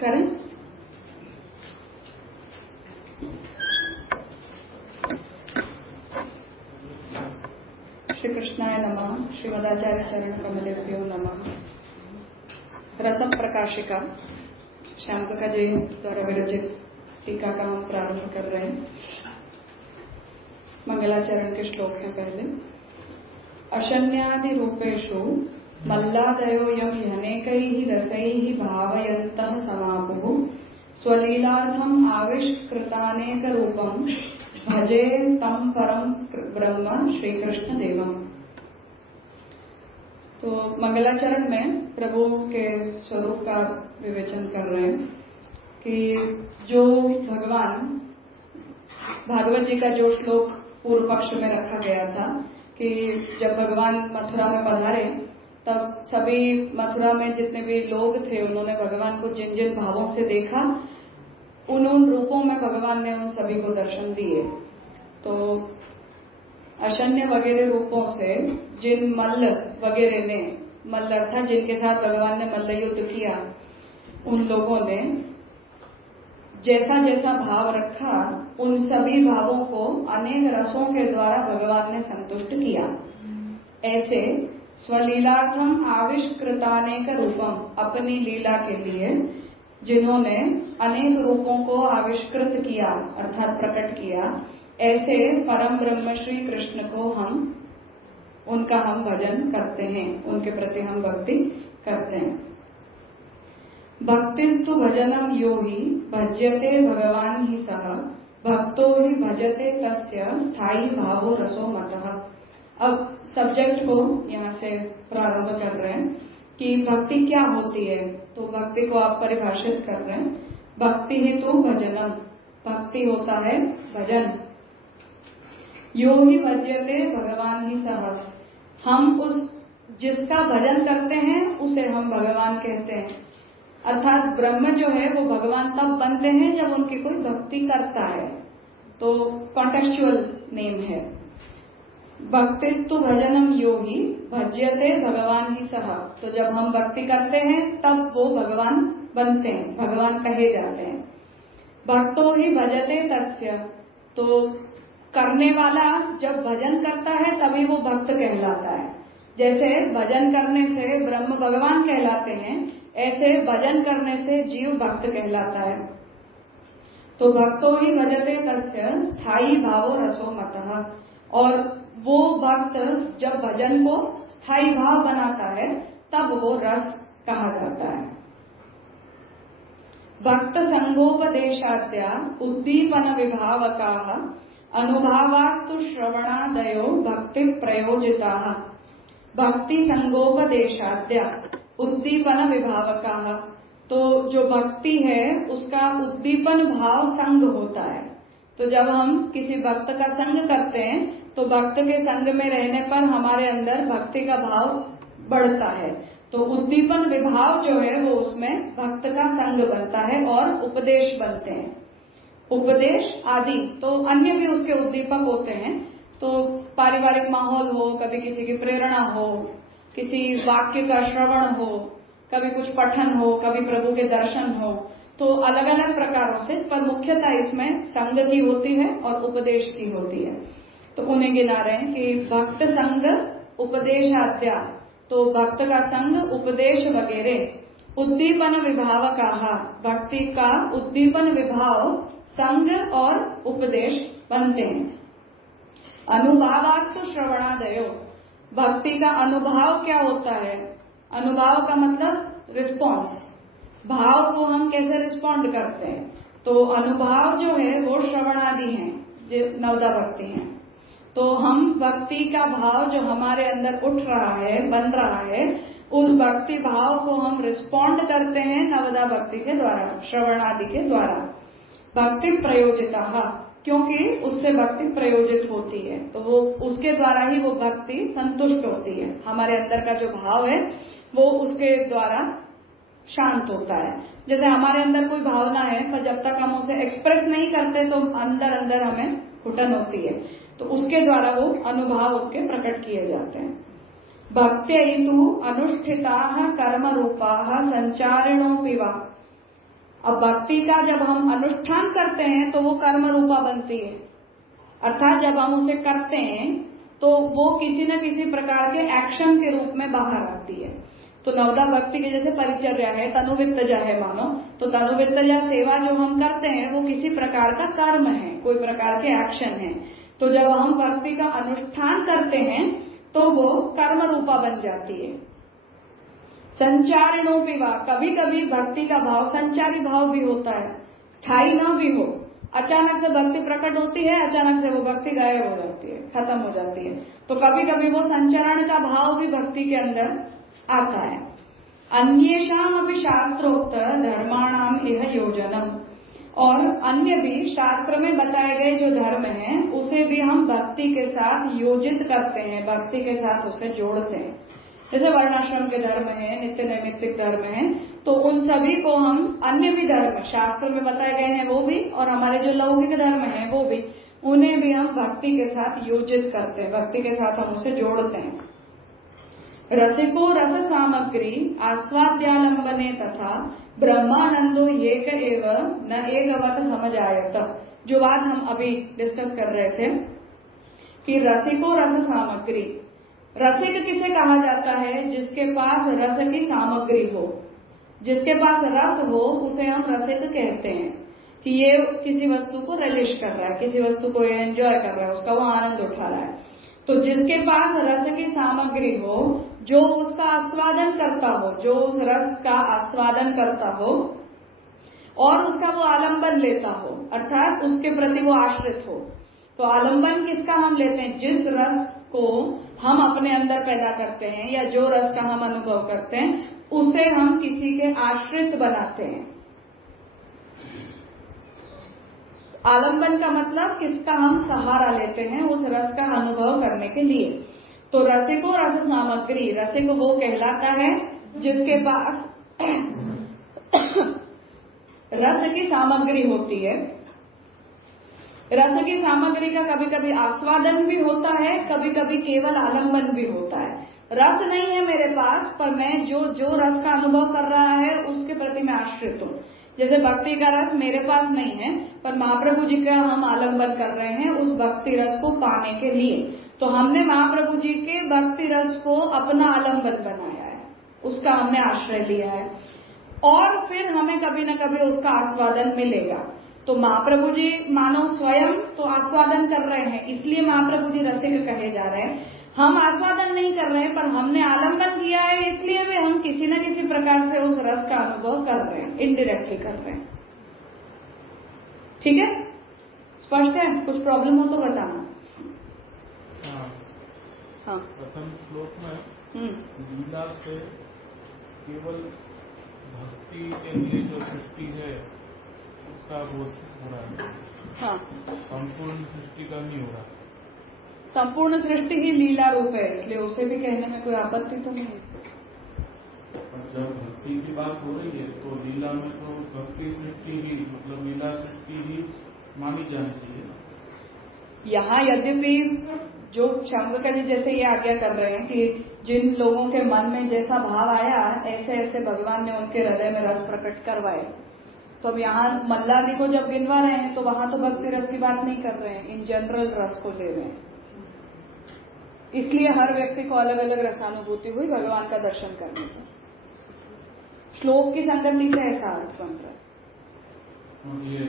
करें। श्री कृष्णाय नमः। श्रीमदाचार्य चरण कमलेभ्यो नमः। रसम प्रकाशिका श्याम प्रकाश जी द्वारा विरचित टीका का हम प्रारंभ कर रहे हैं। मंगलाचरण के श्लोक हैं पहले। अशन्यादि रूपेषु मल्लादयो यम अनेकैः रसैः भावयन्तः समापुः स्वलीलार्थम् आविष्कृतानेक रूपम् भजे तम परम ब्रह्म श्री कृष्ण देवम। तो मंगलाचरण में प्रभु के स्वरूप का विवेचन कर रहे हैं कि जो भगवान भागवत जी का जो श्लोक पूर्व पक्ष में रखा गया था कि जब भगवान मथुरा में पधारे तब सभी मथुरा में जितने भी लोग थे उन्होंने भगवान को जिन जिन भावों से देखा उन रूपों में भगवान ने उन सभी को दर्शन दिए। तो अशन्य वगैरह रूपों से जिन मल्ल वगैरह ने मल्ल अर्थात जिनके साथ भगवान ने मल्ल युद्ध किया उन लोगों ने जैसा जैसा भाव रखा उन सभी भावों को अनेक रसों के द्वारा भगवान ने संतुष्ट किया। ऐसे स्वलीलार्थम आविष्कृतानेक रूपम अपनी लीला के लिए जिन्होंने अनेक रूपों को आविष्कृत किया अर्थात प्रकट किया, ऐसे परम ब्रह्म श्री कृष्ण को उनका हम भजन करते हैं, उनके प्रति हम भक्ति करते हैं। भक्तिस्तु भजनम यो हि भज्यते भगवान ही सह भक्तो ही भजते तस्य स्थायी भावो रसो मतः। अब सब्जेक्ट को यहाँ से प्रारंभ कर रहे हैं कि भक्ति क्या होती है। तो भक्ति को आप परिभाषित कर रहे हैं। भक्ति ही तो भजनम, भक्ति होता है भजन। यो ही भज्यते भगवान ही सह, हम उस जिसका भजन करते हैं उसे हम भगवान कहते हैं। अर्थात ब्रह्म जो है वो भगवान तब बनते हैं जब उनकी कोई भक्ति करता है, तो कॉन्टेक्चुअल नेम है। भक्तिस्तु भजनम यो ही भज्यते भगवान ही सह, तो जब हम भक्ति करते हैं तब वो भगवान बनते हैं, भगवान कहे जाते हैं। भक्तो ही भजते तस्य, तो करने वाला जब भजन करता है तभी वो भक्त कहलाता है। जैसे भजन करने से ब्रह्म भगवान कहलाते हैं, ऐसे भजन करने से जीव भक्त कहलाता है। तो भक्तो ही भजते तस्य स्थायी भावो रसो मतः, और वो भक्त जब भजन को स्थायी भाव बनाता है तब वो रस कहा जाता है। भक्त संगोपदेशाद्या उद्दीपन विभावकाः अनुभावास्तु श्रवणादयो भक्ति प्रयोजिताः। भक्ति संगोपदेशाद्या उद्दीपन विभावकाः, तो जो भक्ति है उसका उद्दीपन भाव संग होता है। तो जब हम किसी भक्त का संग करते हैं तो भक्त के संग में रहने पर हमारे अंदर भक्ति का भाव बढ़ता है। तो उद्दीपन विभाव जो है वो उसमें भक्त का संग बनता है और उपदेश बनते हैं। उपदेश आदि तो अन्य भी उसके उद्दीपक होते हैं। तो पारिवारिक माहौल हो, कभी किसी की प्रेरणा हो, किसी वाक्य का श्रवण हो, कभी कुछ पठन हो, कभी प्रभु के दर्शन हो, तो अलग अलग प्रकारों से, पर मुख्यतः इसमें संग की होती है और उपदेश की होती है। तो उन्हें गिना रहे हैं कि भक्त संग उपदेशाद्या, तो भक्त का संग उपदेश वगैरह, उद्दीपन विभावकाः, भक्ति का उद्दीपन विभाव संग और उपदेश बनते हैं। अनुभावास्तु श्रवणादयो, भक्ति का अनुभव क्या होता है? अनुभव का मतलब रिस्पॉन्स, भाव को हम कैसे रिस्पॉन्ड करते हैं। तो अनुभव जो है वो श्रवणादि हैं, जो नवदा भक्ति हैं। तो हम भक्ति का भाव जो हमारे अंदर उठ रहा है, बन रहा है, उस भक्ति भाव को हम रिस्पॉन्ड करते हैं नवदा भक्ति के द्वारा, श्रवणादि के द्वारा। भक्ति प्रयोजिताः, क्योंकि उससे भक्ति प्रयोजित होती है, तो वो उसके द्वारा ही वो भक्ति संतुष्ट होती है। हमारे अंदर का जो भाव है वो उसके द्वारा शांत होता है। जैसे हमारे अंदर कोई भावना है पर जब तक हम उसे एक्सप्रेस नहीं करते तो अंदर अंदर हमें घुटन होती है, तो उसके द्वारा वो अनुभव उसके प्रकट किए जाते हैं। भक्त्यैतु अनुष्ठिताः कर्म रूपाः संचारिणोऽपि वा, अब भक्ति का जब हम अनुष्ठान करते हैं तो वो कर्म रूपा बनती है, अर्थात जब हम उसे करते हैं तो वो किसी न किसी प्रकार के एक्शन के रूप में बाहर आती है। तो नवदा भक्ति के जैसे परिचर्या है, तनुवित्तजा है मानो, तो तनुवित्तजा सेवा जो हम करते हैं वो किसी प्रकार का कर्म है, कोई प्रकार के एक्शन है। तो जब हम भक्ति का अनुष्ठान करते हैं तो वो कर्म रूपा बन जाती है। संचारिणोपि वा, कभी कभी भक्ति का भाव संचारी भाव भी होता है, स्थायी न भी हो। अचानक से भक्ति प्रकट होती है, अचानक से वो भक्ति गायब हो जाती है, खत्म हो जाती है। तो कभी कभी वो संचरण का भाव भी भक्ति के अंदर आता है। अन्येषाम अपि शास्त्रोक्त धर्माणाम इह योजनम, और अन्य भी शास्त्र में बताए गए जो धर्म हैं उसे भी हम भक्ति के साथ योजित करते हैं, भक्ति के साथ उसे जोड़ते हैं। जैसे वर्णाश्रम के धर्म है, नित्य नैमित्तिक धर्म है, तो उन सभी को हम अन्य भी धर्म शास्त्र में बताए गए हैं वो भी, और हमारे जो लौकिक धर्म है वो भी, उन्हें भी हम भक्ति के साथ योजित करते हैं, भक्ति के साथ हम उसे जोड़ते हैं। रसिको रस सामग्री आस्वाद्यालंबने तथा ब्रह्मानंदो एक एव न एकवत समझायत, जो बात हम अभी डिस्कस कर रहे थे कि रसिको रस सामग्री, रसिक किसे कहा जाता है? जिसके पास रस की सामग्री हो, जिसके पास रस हो उसे हम रसिक कहते हैं, कि ये किसी वस्तु को रिलिश कर रहा है, किसी वस्तु को एंजॉय कर रहा है, उसका वो आनंद उठा रहा है। तो जिसके पास रस की सामग्री हो, जो उसका आस्वादन करता हो, जो उस रस का आस्वादन करता हो और उसका वो आलंबन लेता हो, अर्थात उसके प्रति वो आश्रित हो। तो आलंबन किसका हम लेते हैं? जिस रस को हम अपने अंदर पैदा करते हैं या जो रस का हम अनुभव करते हैं उसे हम किसी के आश्रित बनाते हैं। आलंबन का मतलब किसका हम सहारा लेते हैं उस रस का अनुभव करने के लिए। तो रसिको रस सामग्री, रसिक वो कहलाता है जिसके पास रस की सामग्री होती है। रस की सामग्री का कभी कभी आस्वादन भी होता है, कभी कभी केवल आलंबन भी होता है। रस नहीं है मेरे पास, पर मैं जो रस का अनुभव कर रहा है उसके प्रति मैं आश्रित हूँ। जैसे भक्ति का रस मेरे पास नहीं है, पर महाप्रभु जी का हम आलंबन कर रहे हैं उस भक्ति रस को पाने के लिए। तो हमने महाप्रभु जी के भक्ति रस को अपना आलंबन बनाया है, उसका हमने आश्रय लिया है, और फिर हमें कभी न कभी उसका आस्वादन मिलेगा। तो महाप्रभु जी मानो स्वयं तो आस्वादन कर रहे हैं, इसलिए महाप्रभु जी रसिक कहे जा रहे हैं। हम आस्वादन नहीं कर रहे हैं, पर हमने आलंबन किया है, इसलिए भी हम किसी न किसी प्रकार से उस रस का अनुभव कर रहे हैं, इनडायरेक्टली कर रहे हैं। ठीक है, स्पष्ट है? कुछ प्रॉब्लम हो तो बताना। हाँ, प्रथम श्लोक में लीला से केवल भक्ति के लिए जो सृष्टि है उसका बोध हो रहा है। हाँ, संपूर्ण सृष्टि का नहीं हो रहा। संपूर्ण सृष्टि ही लीला रूप है, इसलिए उसे भी कहने में कोई आपत्ति तो नहीं है। जब भक्ति की बात हो रही है तो लीला में तो भक्ति सृष्टि ही, मतलब लीला सृष्टि ही मानी जानी चाहिए। यहाँ यद्यपि जो शंकर जी जैसे ये आज्ञा कर रहे हैं कि जिन लोगों के मन में जैसा भाव आया ऐसे ऐसे भगवान ने उनके हृदय में रस प्रकट करवाए, तो अब यहाँ मल्लादी को जब गिनवा रहे हैं तो वहां तो भक्ति रस की बात नहीं कर रहे हैं, इन जनरल रस को ले रहे हैं। इसलिए हर व्यक्ति को अलग अलग रसानुभूति हुई भगवान का दर्शन करने की। श्लोक की संगति से ऐसा अर्थ बन रहा है। ये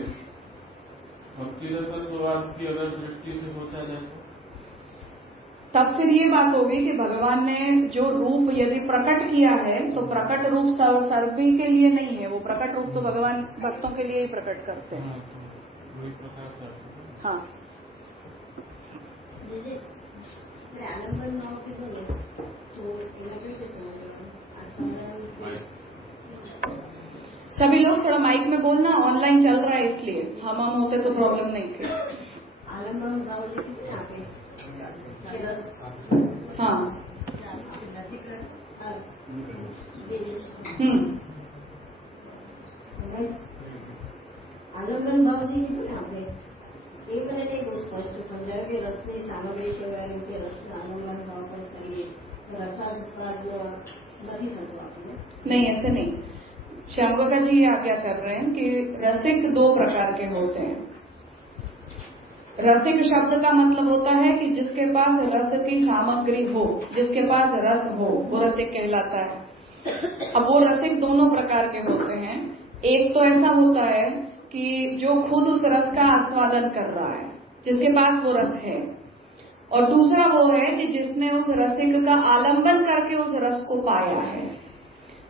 भक्ति रस की अगर दृष्टि से सोचा जाए तब फिर ये बात होगी कि भगवान ने जो रूप यदि प्रकट किया है तो प्रकट रूप सभी के लिए नहीं है, वो प्रकट रूप तो भगवान भक्तों के लिए ही प्रकट करते हैं। हाँ, सभी लोग थोड़ा माइक में बोलना, ऑनलाइन चल रहा है इसलिए, हम होते तो प्रॉब्लम नहीं थी। हाँ, आलंबन भाव जी કીધું ને આપણે એ મને નહીં બહુ સ્પષ્ટ સમજાયું કે રસની સામગ્રી કહેવાય કે રસના આલંબન ભાવ પણ કરીએ, રસાસ્વાદ નથી થતો આપણને। नहीं, ऐसे नहीं। श्यामका जी ये आज्ञा कर रहे हैं कि रसिक 2 प्रकार के होते हैं। रसिक शब्द का मतलब होता है कि जिसके पास रस की सामग्री हो, जिसके पास रस हो, वो रसिक कहलाता है। अब वो रसिक दोनों प्रकार के होते हैं। एक तो ऐसा होता है कि जो खुद उस रस का आस्वादन कर रहा है, जिसके पास वो रस है, और दूसरा वो है कि जिसने उस रसिक का आलंबन करके उस रस को पाया है।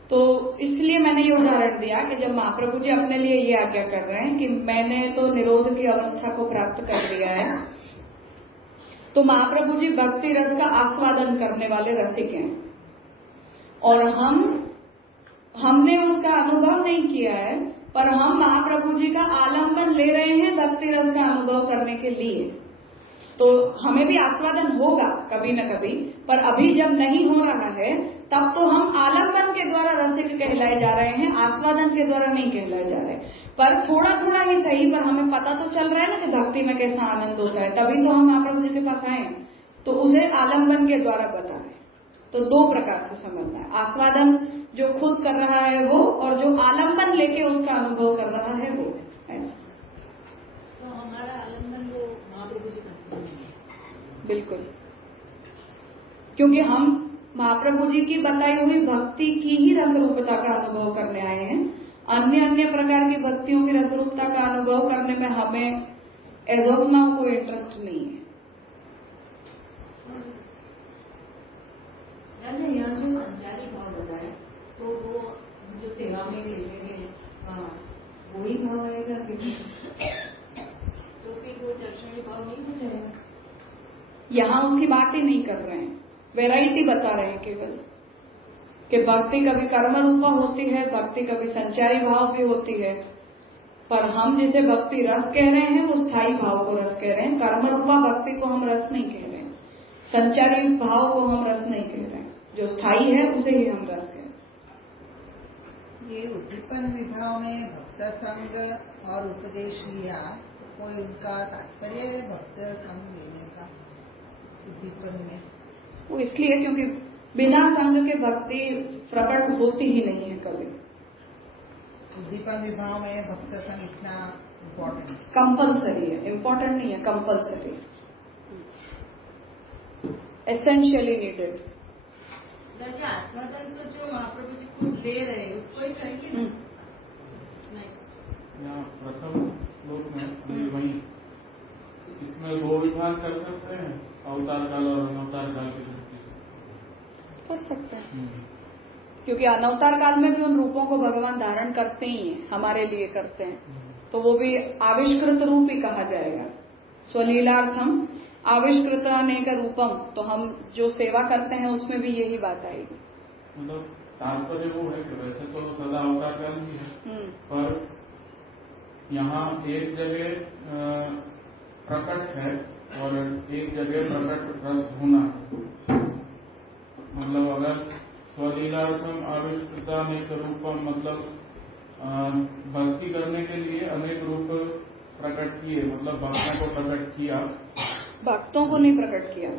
तो इसलिए मैंने ये उदाहरण दिया कि जब महाप्रभु जी अपने लिए ये आज्ञा कर रहे हैं कि मैंने तो निरोध की अवस्था को प्राप्त कर लिया है, तो महाप्रभु जी भक्ति रस का आस्वादन करने वाले रसिक हैं, और हमने उसका अनुभव नहीं किया है, पर हम महाप्रभु जी का आलंबन ले रहे हैं भक्ति रस का अनुभव करने के लिए। तो हमें भी आस्वादन होगा कभी न कभी, पर अभी जब नहीं हो रहा है तब तो हम आलंबन के द्वारा रसिक कहलाए जा रहे हैं, आस्वादन के द्वारा नहीं कहलाए जा रहे। पर थोड़ा थोड़ा ही सही, पर हमें पता तो चल रहा है ना कि भक्ति में कैसा आनंद होता है, तभी तो हम महाप्रभु जी के पास आए, तो उसे आलंबन के द्वारा बता रहे। तो 2 प्रकार से समझना है, आस्वादन जो खुद कर रहा है वो, और जो आलंबन लेके उसका अनुभव कर रहा है वो। ऐसा तो हमारा आलंबन वो महाप्रभु जी करते हैं। बिल्कुल, क्योंकि हम महाप्रभु जी की बताई हुई भक्ति की ही रसरूपता का अनुभव करने आए हैं। अन्य प्रकार की भक्तियों की रसरूपता का अनुभव करने में हमें एज ऑफ नाउ कोई इंटरेस्ट नहीं है। यहाँ जो संचारी भाव बताए, तो वो जो सेवा में लेने में वही भाव आएगा कि तो फिर वो दर्शनीय भाव नहीं हो जाएगा। यहाँ उसकी बात ही नहीं कर रहे हैं, वैरायटी बता रहे हैं केवल कि भक्ति कभी कर्म रूपा होती है, भक्ति कभी संचारी भाव भी होती है, पर हम जिसे भक्ति रस कह रहे हैं वो स्थायी भाव को रस कह रहे हैं। कर्म रूपा भक्ति को हम रस नहीं कह रहे हैं, संचारी भाव को हम रस नहीं कह रहे हैं, जो स्थायी है उसे ही हम रस कह रहे हैं। ये उद्दीपन विभाव में भक्त संग और उपदेश लिया, तो कोई उनका तात्पर्य है भक्त संग लेने का उद्दीपन में? वो इसलिए क्योंकि बिना संग के भक्ति प्रकट होती ही नहीं है कभी। उद्दीपन विभाव में भक्त संग इतना इम्पोर्टेंट, कंपल्सरी है, इम्पोर्टेंट नहीं है, कंपल्सरी, एसेंशियली नीडेड। आत्मधन तो जो महाप्रभु जी खुद ले रहे हैं उसको ही करेंगे नहीं। यहाँ प्रथम श्लोक में वही इसमें 2 विभाग कर सकते हैं, अवतार काल और अनवतार काल की दृष्टि से कर सकते हैं, क्योंकि अनवतार काल में भी उन रूपों को भगवान धारण करते ही हैं, हमारे लिए करते हैं, तो वो भी आविष्कृत रूप ही कहा जाएगा। स्वलीलार्थम आविष्कृत अनेक रूपम, तो हम जो सेवा करते हैं उसमें भी यही बात आएगी। मतलब तात्पर्य वो है कि वैसे तो सदा अवतार काल ही है, पर यहाँ एक जगह प्रकट है और एक जगह प्रकट रस होना है। मतलब अगर स्वलीलार्थम आविष्कृता अनेक रूपम, मतलब भक्ति करने के लिए अनेक रूप प्रकट किए, मतलब भक्तों को प्रकट किया। भक्तों को नहीं प्रकट किया,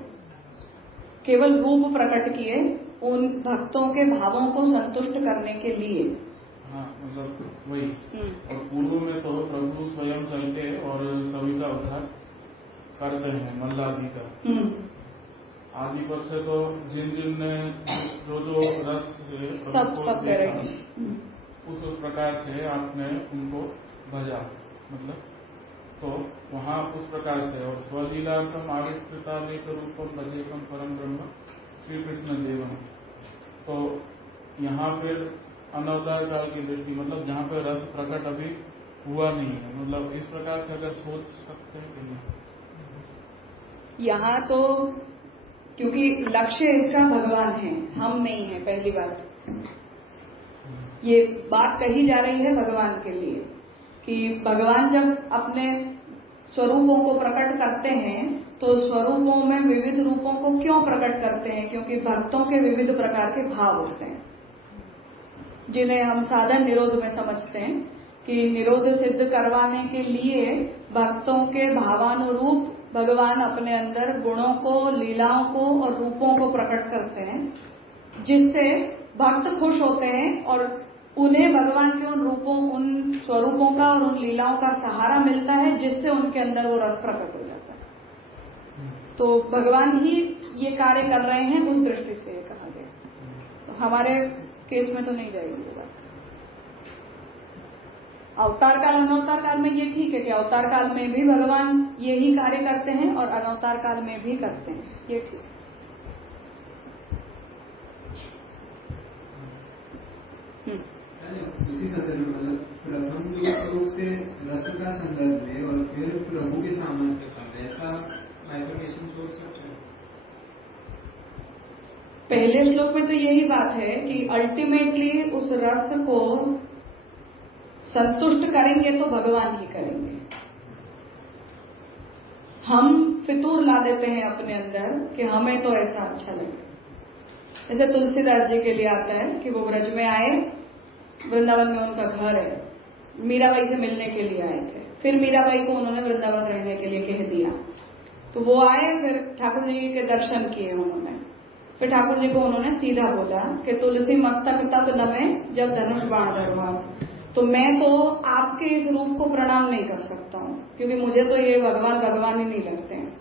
केवल रूप प्रकट किए उन भक्तों के भावों को संतुष्ट करने के लिए। हाँ, मतलब वही। और पूर्व में तो प्रभु स्वयं चलते और सभी का उद्धार करते हैं, मल्लादि का। आदि पर से तो जिन ने जो रस सब देखा, उस प्रकार से आपने उनको भजा, मतलब तो वहाँ उस प्रकार से। और स्वलीलार्थम आविष्कृता अनेक रूपम भजेकम परम ब्रह्म श्री कृष्ण देवम, तो यहाँ फिर अनवतार काल की दृष्टि, मतलब जहाँ पे रस प्रकट अभी हुआ नहीं है, मतलब इस प्रकार से अगर सोच सकते हैं कि नहीं। यहाँ तो क्योंकि लक्ष्य इसका भगवान है, हम नहीं है, पहली बात ये बात कही जा रही है भगवान के लिए कि भगवान जब अपने स्वरूपों को प्रकट करते हैं तो स्वरूपों में विविध रूपों को क्यों प्रकट करते हैं? क्योंकि भक्तों के विविध प्रकार के भाव होते हैं, जिन्हें हम साधन निरोध में समझते हैं कि निरोध सिद्ध करवाने के लिए भक्तों के भावानुरूप भगवान अपने अंदर गुणों को, लीलाओं को और रूपों को प्रकट करते हैं, जिससे भक्त खुश होते हैं और उन्हें भगवान के उन रूपों, उन स्वरूपों का और उन लीलाओं का सहारा मिलता है जिससे उनके अंदर वो रस प्रकट हो जाता है। तो भगवान ही ये कार्य कर रहे हैं, उस दृष्टि से ये कहा गया। तो हमारे केस में तो नहीं जाएगी ये बात। अवतार काल अनवतार काल में ये ठीक है कि अवतार काल में भी भगवान यही कार्य करते हैं और अनवतार काल में भी करते हैं, ये ठीक है। उसी संदर्भ में मतलब प्रथम जो स्वरूप से रस का संदर्भ ले और फिर प्रभु के सामने से कर, ऐसा बाइफरकेशन सोच सकते हैं। पहले श्लोक में तो यही बात है कि अल्टीमेटली उस रस को संतुष्ट करेंगे तो भगवान ही करेंगे। हम फितूर ला देते हैं अपने अंदर कि हमें तो ऐसा अच्छा लगे। जैसे तुलसीदास जी के लिए आता है कि वो ब्रज में आए, वृंदावन में उनका घर है, मीराबाई से मिलने के लिए आए थे। फिर मीराबाई को उन्होंने वृंदावन रहने के लिए कह दिया, तो वो आए, फिर ठाकुर जी के दर्शन किए उन्होंने। फिर ठाकुर जी को उन्होंने सीधा बोला कि तुलसी मस्तक तक नमे जब धनुष बाण धरवा। तो मैं तो आपके इस रूप को प्रणाम नहीं कर सकता हूँ, क्योंकि मुझे तो ये भगवान भगवान ही नहीं लगते हैं।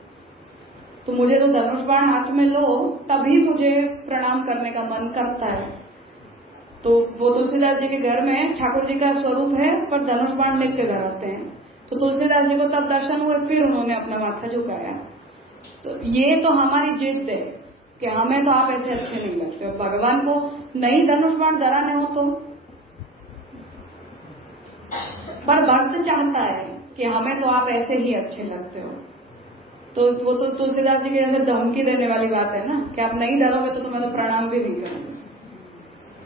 तो मुझे तो धनुष बाण हाथ में लो तभी मुझे प्रणाम करने का मन करता है। तो वो तुलसीदास जी के घर में ठाकुर जी का स्वरूप है, पर धनुष बाण लेके धराते हैं। तो तुलसीदास जी को तब दर्शन हुए, फिर उन्होंने अपना माथा झुकाया। तो ये तो हमारी जिद है कि हमें तो आप ऐसे अच्छे नहीं लगते। भगवान को नहीं धनुष बाण धराने हो तो, पर भक्त चाहता है कि हमें तो आप ऐसे ही अच्छे लगते हो। तो वो तो तुलसीदास जी के जैसे धमकी देने वाली बात है ना, कि आप नहीं धरोगे तो तुम्हें तो प्रणाम भी नहीं करोगे।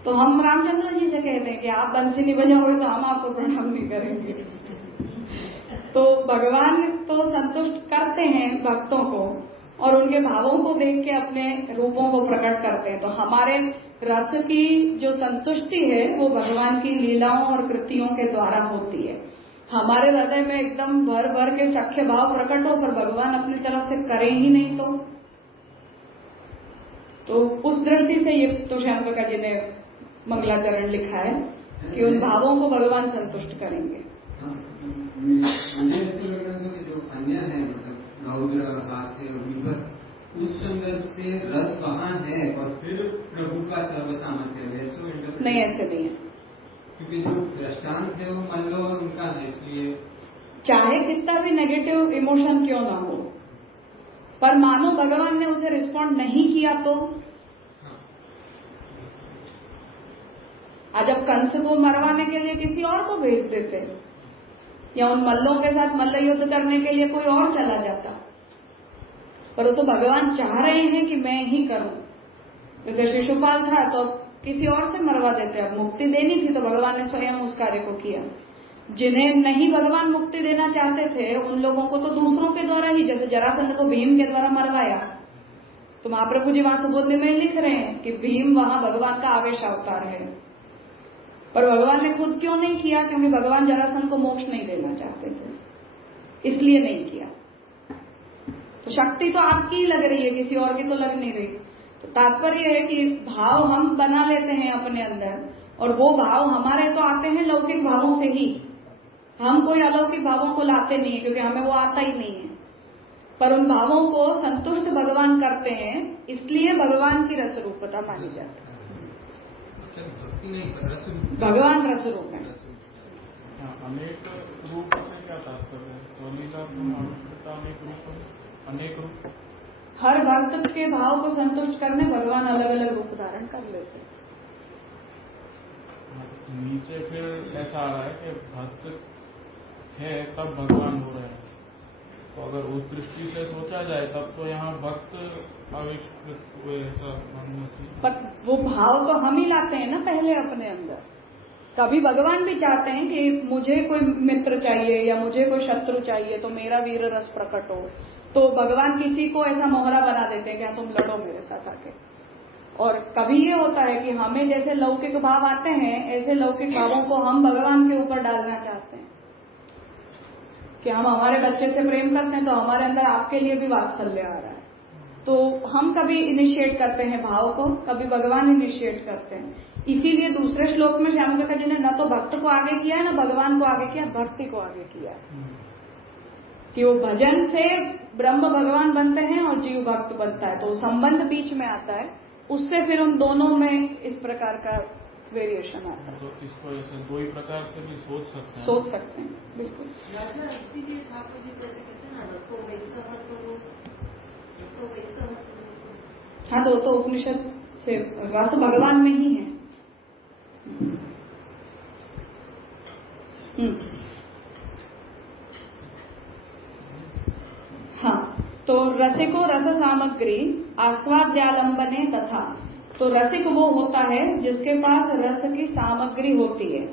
तो हम रामचंद्र जी से कहते हैं कि आप बंसी नहीं बजाओगे तो हम आपको प्रणाम नहीं करेंगे। तो भगवान तो संतुष्ट करते हैं भक्तों को और उनके भावों को देख के अपने रूपों को प्रकट करते हैं। तो हमारे रस की जो संतुष्टि है वो भगवान की लीलाओं और कृतियों के द्वारा होती है। हमारे हृदय में एकदम भर भर के सख्य भाव प्रकट हो, पर भगवान अपनी तरफ से करें ही नहीं तो उस दृष्टि से ये तो श्यामका जी ने मंगलाचरण लिखा है कि उन भावों को भगवान संतुष्ट करेंगे। मुझे ऐसा लग रहा था कि जो अन्य है, मतलब रौद्र, हास्य और विभत्स, उस संदर्भ से रस वहाँ है और फिर प्रभु का सर्व सामर्थ्य वैसे नहीं, ऐसे नहीं है, क्योंकि जो दृष्टांत है वो मल्लो और उनका है, इसलिए चाहे कितना भी नेगेटिव इमोशन क्यों ना हो, पर मानो भगवान ने उसे रिस्पॉन्ड नहीं किया तो। आज अब कंस को मरवाने के लिए किसी और को भेज देते, या उन मल्लों के साथ मल्ल युद्ध करने के लिए कोई और चला जाता, पर तो भगवान चाह रहे हैं कि मैं ही करूं। जैसे शिशुपाल था तो किसी और से मरवा देते, अब मुक्ति देनी थी तो भगवान ने स्वयं उस कार्य को किया। जिन्हें नहीं भगवान मुक्ति देना चाहते थे उन लोगों को तो दूसरों के द्वारा ही, जैसे जरासंध को भीम के द्वारा मरवाया। तो महाप्रभु जी वहां सुबोध में लिख रहे हैं कि भीम वहां भगवान का आवेश अवतार है, पर भगवान ने खुद क्यों नहीं किया? क्योंकि भगवान जरासंध को मोक्ष नहीं देना चाहते थे, इसलिए नहीं किया। तो शक्ति तो आपकी ही लग रही है, किसी और की तो लग नहीं रही। तो तात्पर्य है कि भाव हम बना लेते हैं अपने अंदर, और वो भाव हमारे तो आते हैं लौकिक भावों से ही। हम कोई अलौकिक भावों को लाते नहीं है, क्योंकि हमें वो आता ही नहीं है। पर उन भावों को संतुष्ट भगवान करते हैं, इसलिए भगवान की रस रूपता मानी जाती है। भगवान रस रूप है। अनेक रूप से क्या तात्पर्य है? स्वलीला अनेक रूप, अनेक रूप। हर भक्त के भाव को संतुष्ट करने भगवान अलग अलग रूप धारण कर लेते हैं। नीचे फिर ऐसा आ रहा है कि भक्त है तब भगवान हो रहे हैं, तो अगर उस दृष्टि से सोचा जाए तब तो यहाँ भक्त आविष्कृत हुए, ऐसा मानना चाहिए। पर वो भाव तो हम ही लाते हैं ना पहले अपने अंदर। कभी भगवान भी चाहते हैं कि मुझे कोई मित्र चाहिए या मुझे कोई शत्रु चाहिए तो मेरा वीर रस प्रकट हो, तो भगवान किसी को ऐसा मोहरा बना देते हैं कि तुम लड़ो मेरे साथ आके। और कभी ये होता है कि हमें जैसे लौकिक भाव आते हैं, ऐसे लौकिक भावों को हम भगवान के ऊपर डालना चाहते हैं कि हम हमारे बच्चे से प्रेम करते हैं तो हमारे अंदर आपके लिए भी वात्सल्य आ रहा है, तो हम कभी इनिशिएट करते हैं भाव को, कभी भगवान इनिशिएट करते हैं। इसीलिए दूसरे श्लोक में श्याम काका जी ने न तो भक्त को आगे किया न भगवान को आगे किया, भक्ति को आगे किया कि वो भजन से ब्रह्म भगवान बनते हैं और जीव भक्त बनता है, तो संबंध बीच में आता है, उससे फिर उन दोनों में इस प्रकार का वेरिएशन आता है। तो इसको ऐसे दो ही प्रकार से भी सोच सकते हैं, बिल्कुल। इसीलिए ठाकुर जी जैसे कहते हैं ना, रसो वैसा करो, रसो वैसा करो। हाँ, तो उपनिषद से रस भगवान में ही है। हाँ, तो रसिको रस सामग्री आस्वाद्यालंबने तथा, तो रसिक वो होता है जिसके पास रस की सामग्री होती है।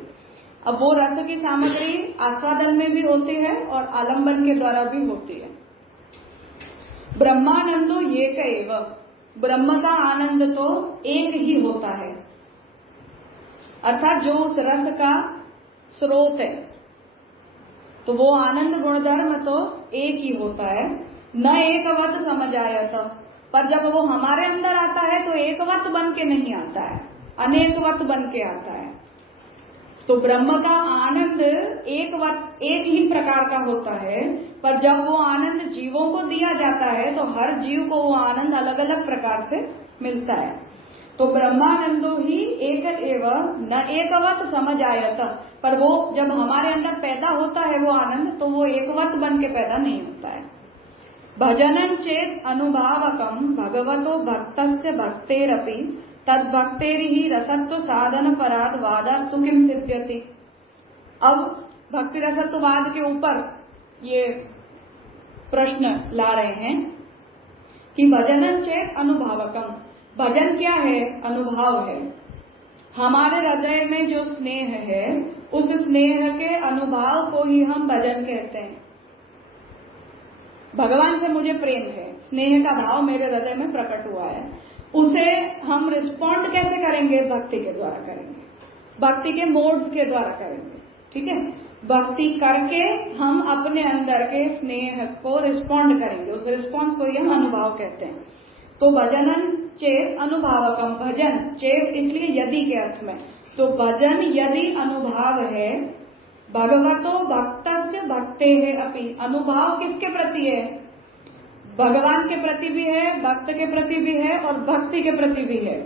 अब वो रस की सामग्री आस्वादन में भी होती है और आलंबन के द्वारा भी होती है। ब्रह्मानंदो एक एव, ब्रह्म का आनंद तो एक ही होता है, अर्थात जो उस रस का स्रोत है, तो वो आनंद गुणधर्म तो एक ही होता है। न एकवत समझ आया था, पर जब वो हमारे अंदर आता है तो एकवत बन के नहीं आता है, अनेकवत बन के आता है। तो ब्रह्म का आनंद एक ही प्रकार का होता है, पर जब वो आनंद जीवों को दिया जाता है तो हर जीव को वो आनंद अलग अलग प्रकार से मिलता है। तो ब्रह्मानंदो ही एक एवं न एकवत समझ आयत, पर वो जब हमारे अंदर पैदा होता है वो आनंद, तो वो एकवत बन के पैदा नहीं होता है। भजनं चेत अनुभावकम भगवतो भक्तस्य भक्तेरपि तद्भक्तेरिहि रसत्व साधन पराद वादार्थ किम सिद्ध्यति। अब भक्ति रसत्ववाद के ऊपर ये प्रश्न ला रहे हैं कि भजनं चेत अनुभावकम, भजन क्या है? अनुभव है। हमारे हृदय में जो स्नेह है, उस स्नेह के अनुभाव को ही हम भजन कहते हैं। भगवान से मुझे प्रेम है, स्नेह का भाव मेरे हृदय में प्रकट हुआ है, उसे हम रिस्पॉन्ड कैसे करेंगे? भक्ति के द्वारा करेंगे, भक्ति के मोड्स के द्वारा करेंगे। ठीक है, भक्ति करके हम अपने अंदर के स्नेह को रिस्पॉन्ड करेंगे, उस रिस्पॉन्स को ही हम अनुभव कहते हैं। तो भजनन चेत अनुभावकम, भजन चेत इसलिए यदि के अर्थ में, तो भजन यदि अनुभाव है, भगवतो भक्तस्य भक्ते है अपि, अनुभाव किसके प्रति है? भगवान के प्रति भी है, भक्त के प्रति भी है और भक्ति के प्रति भी है,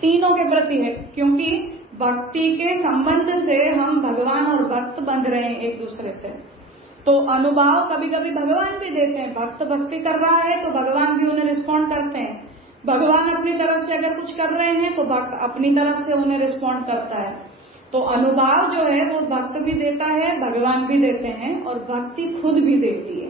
तीनों के प्रति है। क्योंकि भक्ति के संबंध से हम भगवान और भक्त बंध रहे हैं एक दूसरे से। तो अनुभव कभी कभी भगवान भी देते हैं, भक्त भक्ति कर रहा है तो भगवान भी उन्हें रिस्पॉन्ड करते हैं। भगवान अपनी तरफ से अगर कुछ कर रहे हैं तो भक्त अपनी तरफ से उन्हें रिस्पॉन्ड करता है। तो अनुभाव जो है वो भक्त भी देता है, भगवान भी देते हैं और भक्ति खुद भी देती है।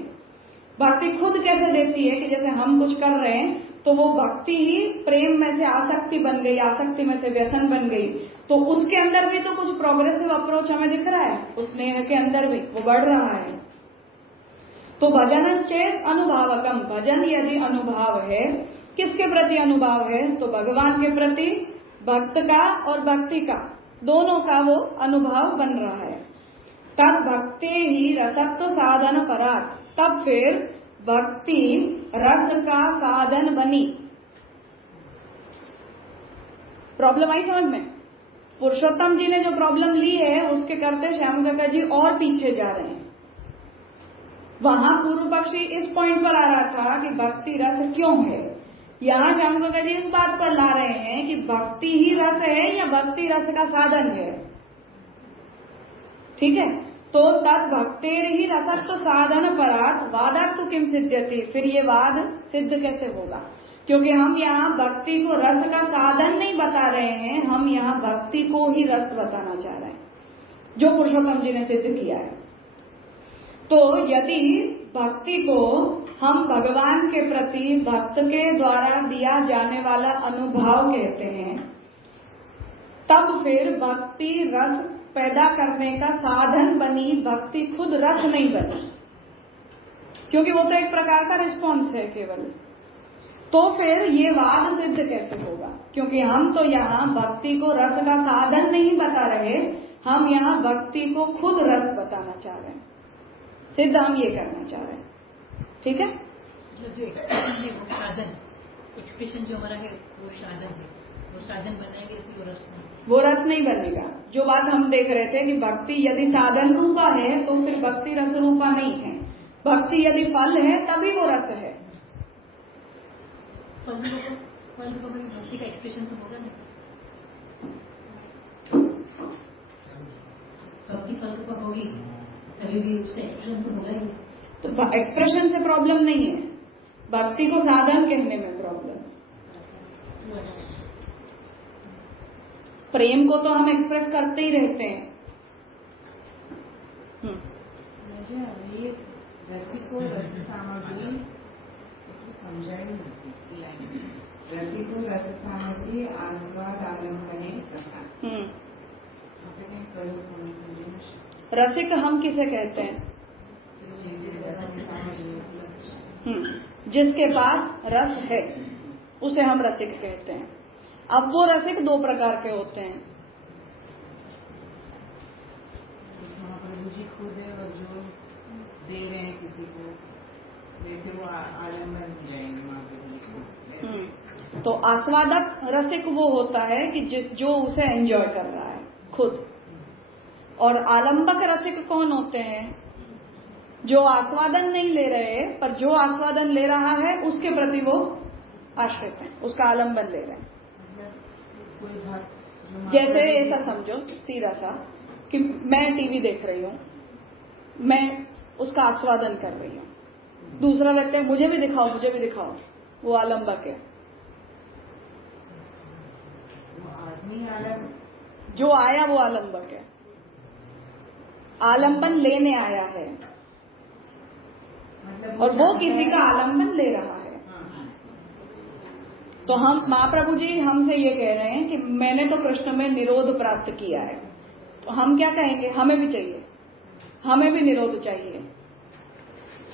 भक्ति खुद कैसे देती है कि जैसे हम कुछ कर रहे हैं तो वो भक्ति ही प्रेम में से आसक्ति बन गई, आसक्ति में से व्यसन बन गई, तो उसके अंदर भी तो कुछ प्रोग्रेसिव अप्रोच हमें दिख रहा है, उस स्नेह के अंदर भी वो बढ़ रहा है। तो भजन चेत अनुभावकम, भजन यदि अनुभाव है, किसके प्रति अनुभाव है? तो भगवान के प्रति, भक्त का और भक्ति का, दोनों का वो अनुभव बन रहा है। तब भक्ति ही रसत्व साधन परात, तब फिर भक्ति रस का साधन बनी। प्रॉब्लम आई समझ में? पुरुषोत्तम जी ने जो प्रॉब्लम ली है उसके करते श्याम काका जी और पीछे जा रहे हैं। वहां पूर्व पक्षी इस पॉइंट पर आ रहा था कि भक्ति रस क्यों है, यहाँ श्याम काका जी इस बात पर ला रहे हैं कि भक्ति ही रस है या भक्ति रस का साधन है। ठीक है, तो तद भक्तेर ही रसत्व साधन परात वादार्थ किम सिद्ध्यति, फिर ये वाद सिद्ध कैसे होगा? क्योंकि हम यहाँ भक्ति को रस का साधन नहीं बता रहे हैं, हम यहाँ भक्ति को ही रस बताना चाह रहे हैं, जो पुरुषोत्तम जी ने सिद्ध किया है। तो यदि भक्ति को हम भगवान के प्रति भक्त के द्वारा दिया जाने वाला अनुभव कहते हैं, तब फिर भक्ति रस पैदा करने का साधन बनी, भक्ति खुद रस नहीं बनी, क्योंकि वो तो एक प्रकार का रिस्पॉन्स है केवल। तो फिर ये वाद सिद्ध कैसे होगा? क्योंकि हम तो यहाँ भक्ति को रस का साधन नहीं बता रहे, हम यहाँ भक्ति को खुद रस बताना चाह रहे हैं, सिद्ध हम ये करना चाह रहे हैं। ठीक है, मतलब जो एक्सप्रेशन है वो साधन, एक्सप्रेशन जो हमारा है वो साधन है, वो साधन बनाएंगे तो वो रस नहीं, वो रस नहीं बनेगा। जो बात हम देख रहे थे कि भक्ति यदि साधन रूपा है तो फिर भक्ति रस रूपा नहीं है। भक्ति यदि फल है तभी वो रस है। फल को भक्ति का एक्सप्रेशन तो होगा ना, भक्ति फल रूपा होगी तभी भी उसका एक्सप्रेशन तो होगा ही। तो एक्सप्रेशन से प्रॉब्लम नहीं है, भक्ति को साधन कहने में प्रॉब्लम। प्रेम को तो हम एक्सप्रेस करते ही रहते हैं। मुझे अभी रसिको रस सामग्री समझाई नहीं, रसिको रस सामग्री आस्वाद आलम्बने कहा। रसिक हम किसे कहते हैं? जिसके पास रस है उसे हम रसिक कहते हैं। अब वो रसिक दो प्रकार के होते हैं। महाप्रभु जी खुद है और जो दे रहे हैं किसी को, वैसे वो आलम्बन हो जाएंगे महाप्रभु जी को। तो आस्वादक रसिक वो होता है कि जो उसे एंजॉय कर रहा है खुद। और आलंबक रसिक कौन होते हैं? जो आस्वादन नहीं ले रहे पर जो आस्वादन ले रहा है उसके प्रति वो आश्रित है, उसका आलंबन ले रहे हैं। जैसे ऐसा समझो सीधा सा कि मैं टीवी देख रही हूँ, मैं उसका आस्वादन कर रही हूँ, दूसरा व्यक्ति मुझे भी दिखाओ मुझे भी दिखाओ, वो आलंबक है। जो आया वो आलंबक है, आलंबन लेने आया है और वो किसी का आलंबन ले रहा है। तो हम महाप्रभु जी हमसे ये कह रहे हैं कि मैंने तो कृष्ण में निरोध प्राप्त किया है, तो हम क्या कहेंगे? हमें भी चाहिए, हमें भी निरोध चाहिए,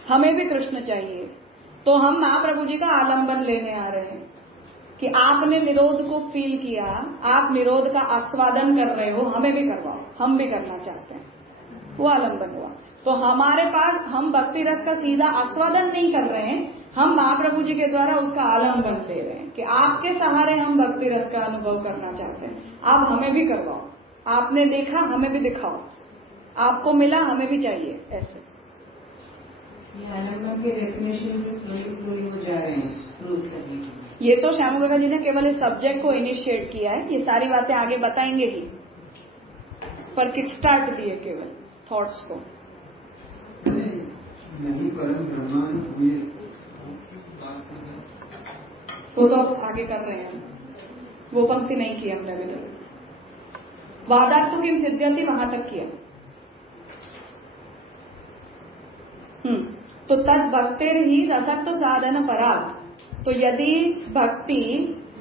हमें भी कृष्ण चाहिए। तो हम महाप्रभु जी का आलंबन लेने आ रहे हैं कि आपने निरोध को फील किया, आप निरोध का आस्वादन कर रहे हो, हमें भी करवाओ, हम भी करना चाहते हैं। वो आलंबन हुआ। तो हमारे पास हम भक्ति रस का सीधा आस्वादन नहीं कर रहे हैं, हम महाप्रभु जी के द्वारा उसका आलंबन ले रहे हैं कि आपके सहारे हम भक्ति रस का अनुभव करना चाहते हैं, आप हमें भी करवाओ, आपने देखा हमें भी दिखाओ, आपको मिला हमें भी चाहिए। ऐसे आलंबन के डेफिनेशन से स्लोली हो जा रहे हैं। ये तो श्याम काका जी ने केवल इस सब्जेक्ट को इनिशिएट किया है, ये सारी बातें आगे बताएंगे ही, पर किक स्टार्ट दिए केवल थॉट्स को। नहीं परम ब्रह्मांड हुए वो तो अब आगे कर रहे हैं, वो पंक्ति नहीं की हमने अभी तक। वादात्तु किम सिद्ध्यति वहां तक किया। तो तद भक्तिर ही रसत्व साधन पराग। तो यदि भक्ति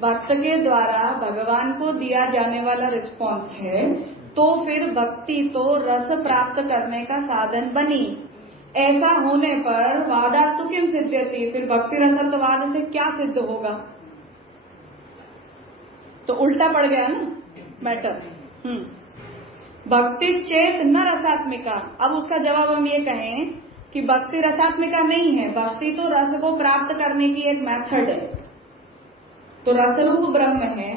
भक्त के द्वारा भगवान को दिया जाने वाला रिस्पॉन्स है तो फिर भक्ति तो रस प्राप्त करने का साधन बनी। ऐसा होने पर वादात्तु किम सिद्ध्यति, फिर भक्ति रसत्ववाद से क्या सिद्ध होगा? तो उल्टा पड़ गया ना मैटर। भक्ति चेत न रसात्मिका। अब उसका जवाब हम ये कहें कि भक्ति रसात्मिका नहीं है, भक्ति तो रस को प्राप्त करने की एक मेथड है। तो रसरूप ब्रह्म है,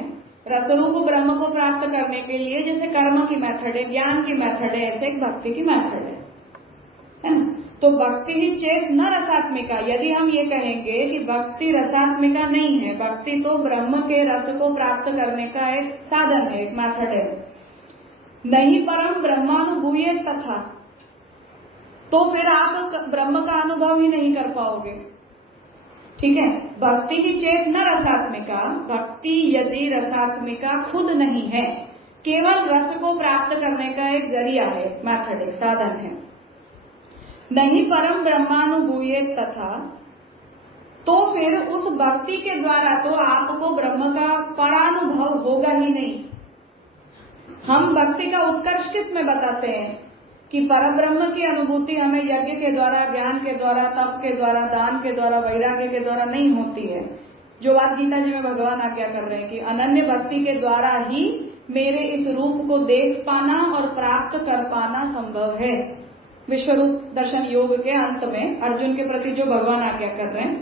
रसरूप ब्रह्म को प्राप्त करने के लिए जैसे कर्म की मेथड है, ज्ञान की मेथड है, ऐसे एक भक्ति की मेथड है ना। तो भक्ति ही चेत न रसात्मिका। यदि हम ये कहेंगे कि भक्ति रसात्मिका नहीं है, भक्ति तो ब्रह्म के रस को प्राप्त करने का एक साधन है, एक मेथड है। नहीं परम ब्रह्मानुभूय तथा, तो फिर आप ब्रह्म का अनुभव ही नहीं कर पाओगे। ठीक है, भक्ति ही चेत न रसात्मिका। भक्ति यदि रसात्मिका खुद नहीं है, केवल रस को प्राप्त करने का एक जरिया है, मेथड है, साधन है। नहीं परम ब्रह्मानुभूय तथा, तो फिर उस भक्ति के द्वारा तो आपको ब्रह्म का परानुभव होगा ही नहीं। हम भक्ति का उत्कर्ष किस में बताते हैं कि परब्रह्म की अनुभूति हमें यज्ञ के द्वारा, ज्ञान के द्वारा, तप के द्वारा, दान के द्वारा, वैराग्य के द्वारा नहीं होती है। जो बात गीता जी में भगवान आज्ञा कर रहे हैं कि अनन्य भक्ति के द्वारा ही मेरे इस रूप को देख पाना और प्राप्त कर पाना संभव है। विश्वरूप दर्शन योग के अंत में अर्जुन के प्रति जो भगवान आज्ञा कर रहे हैं,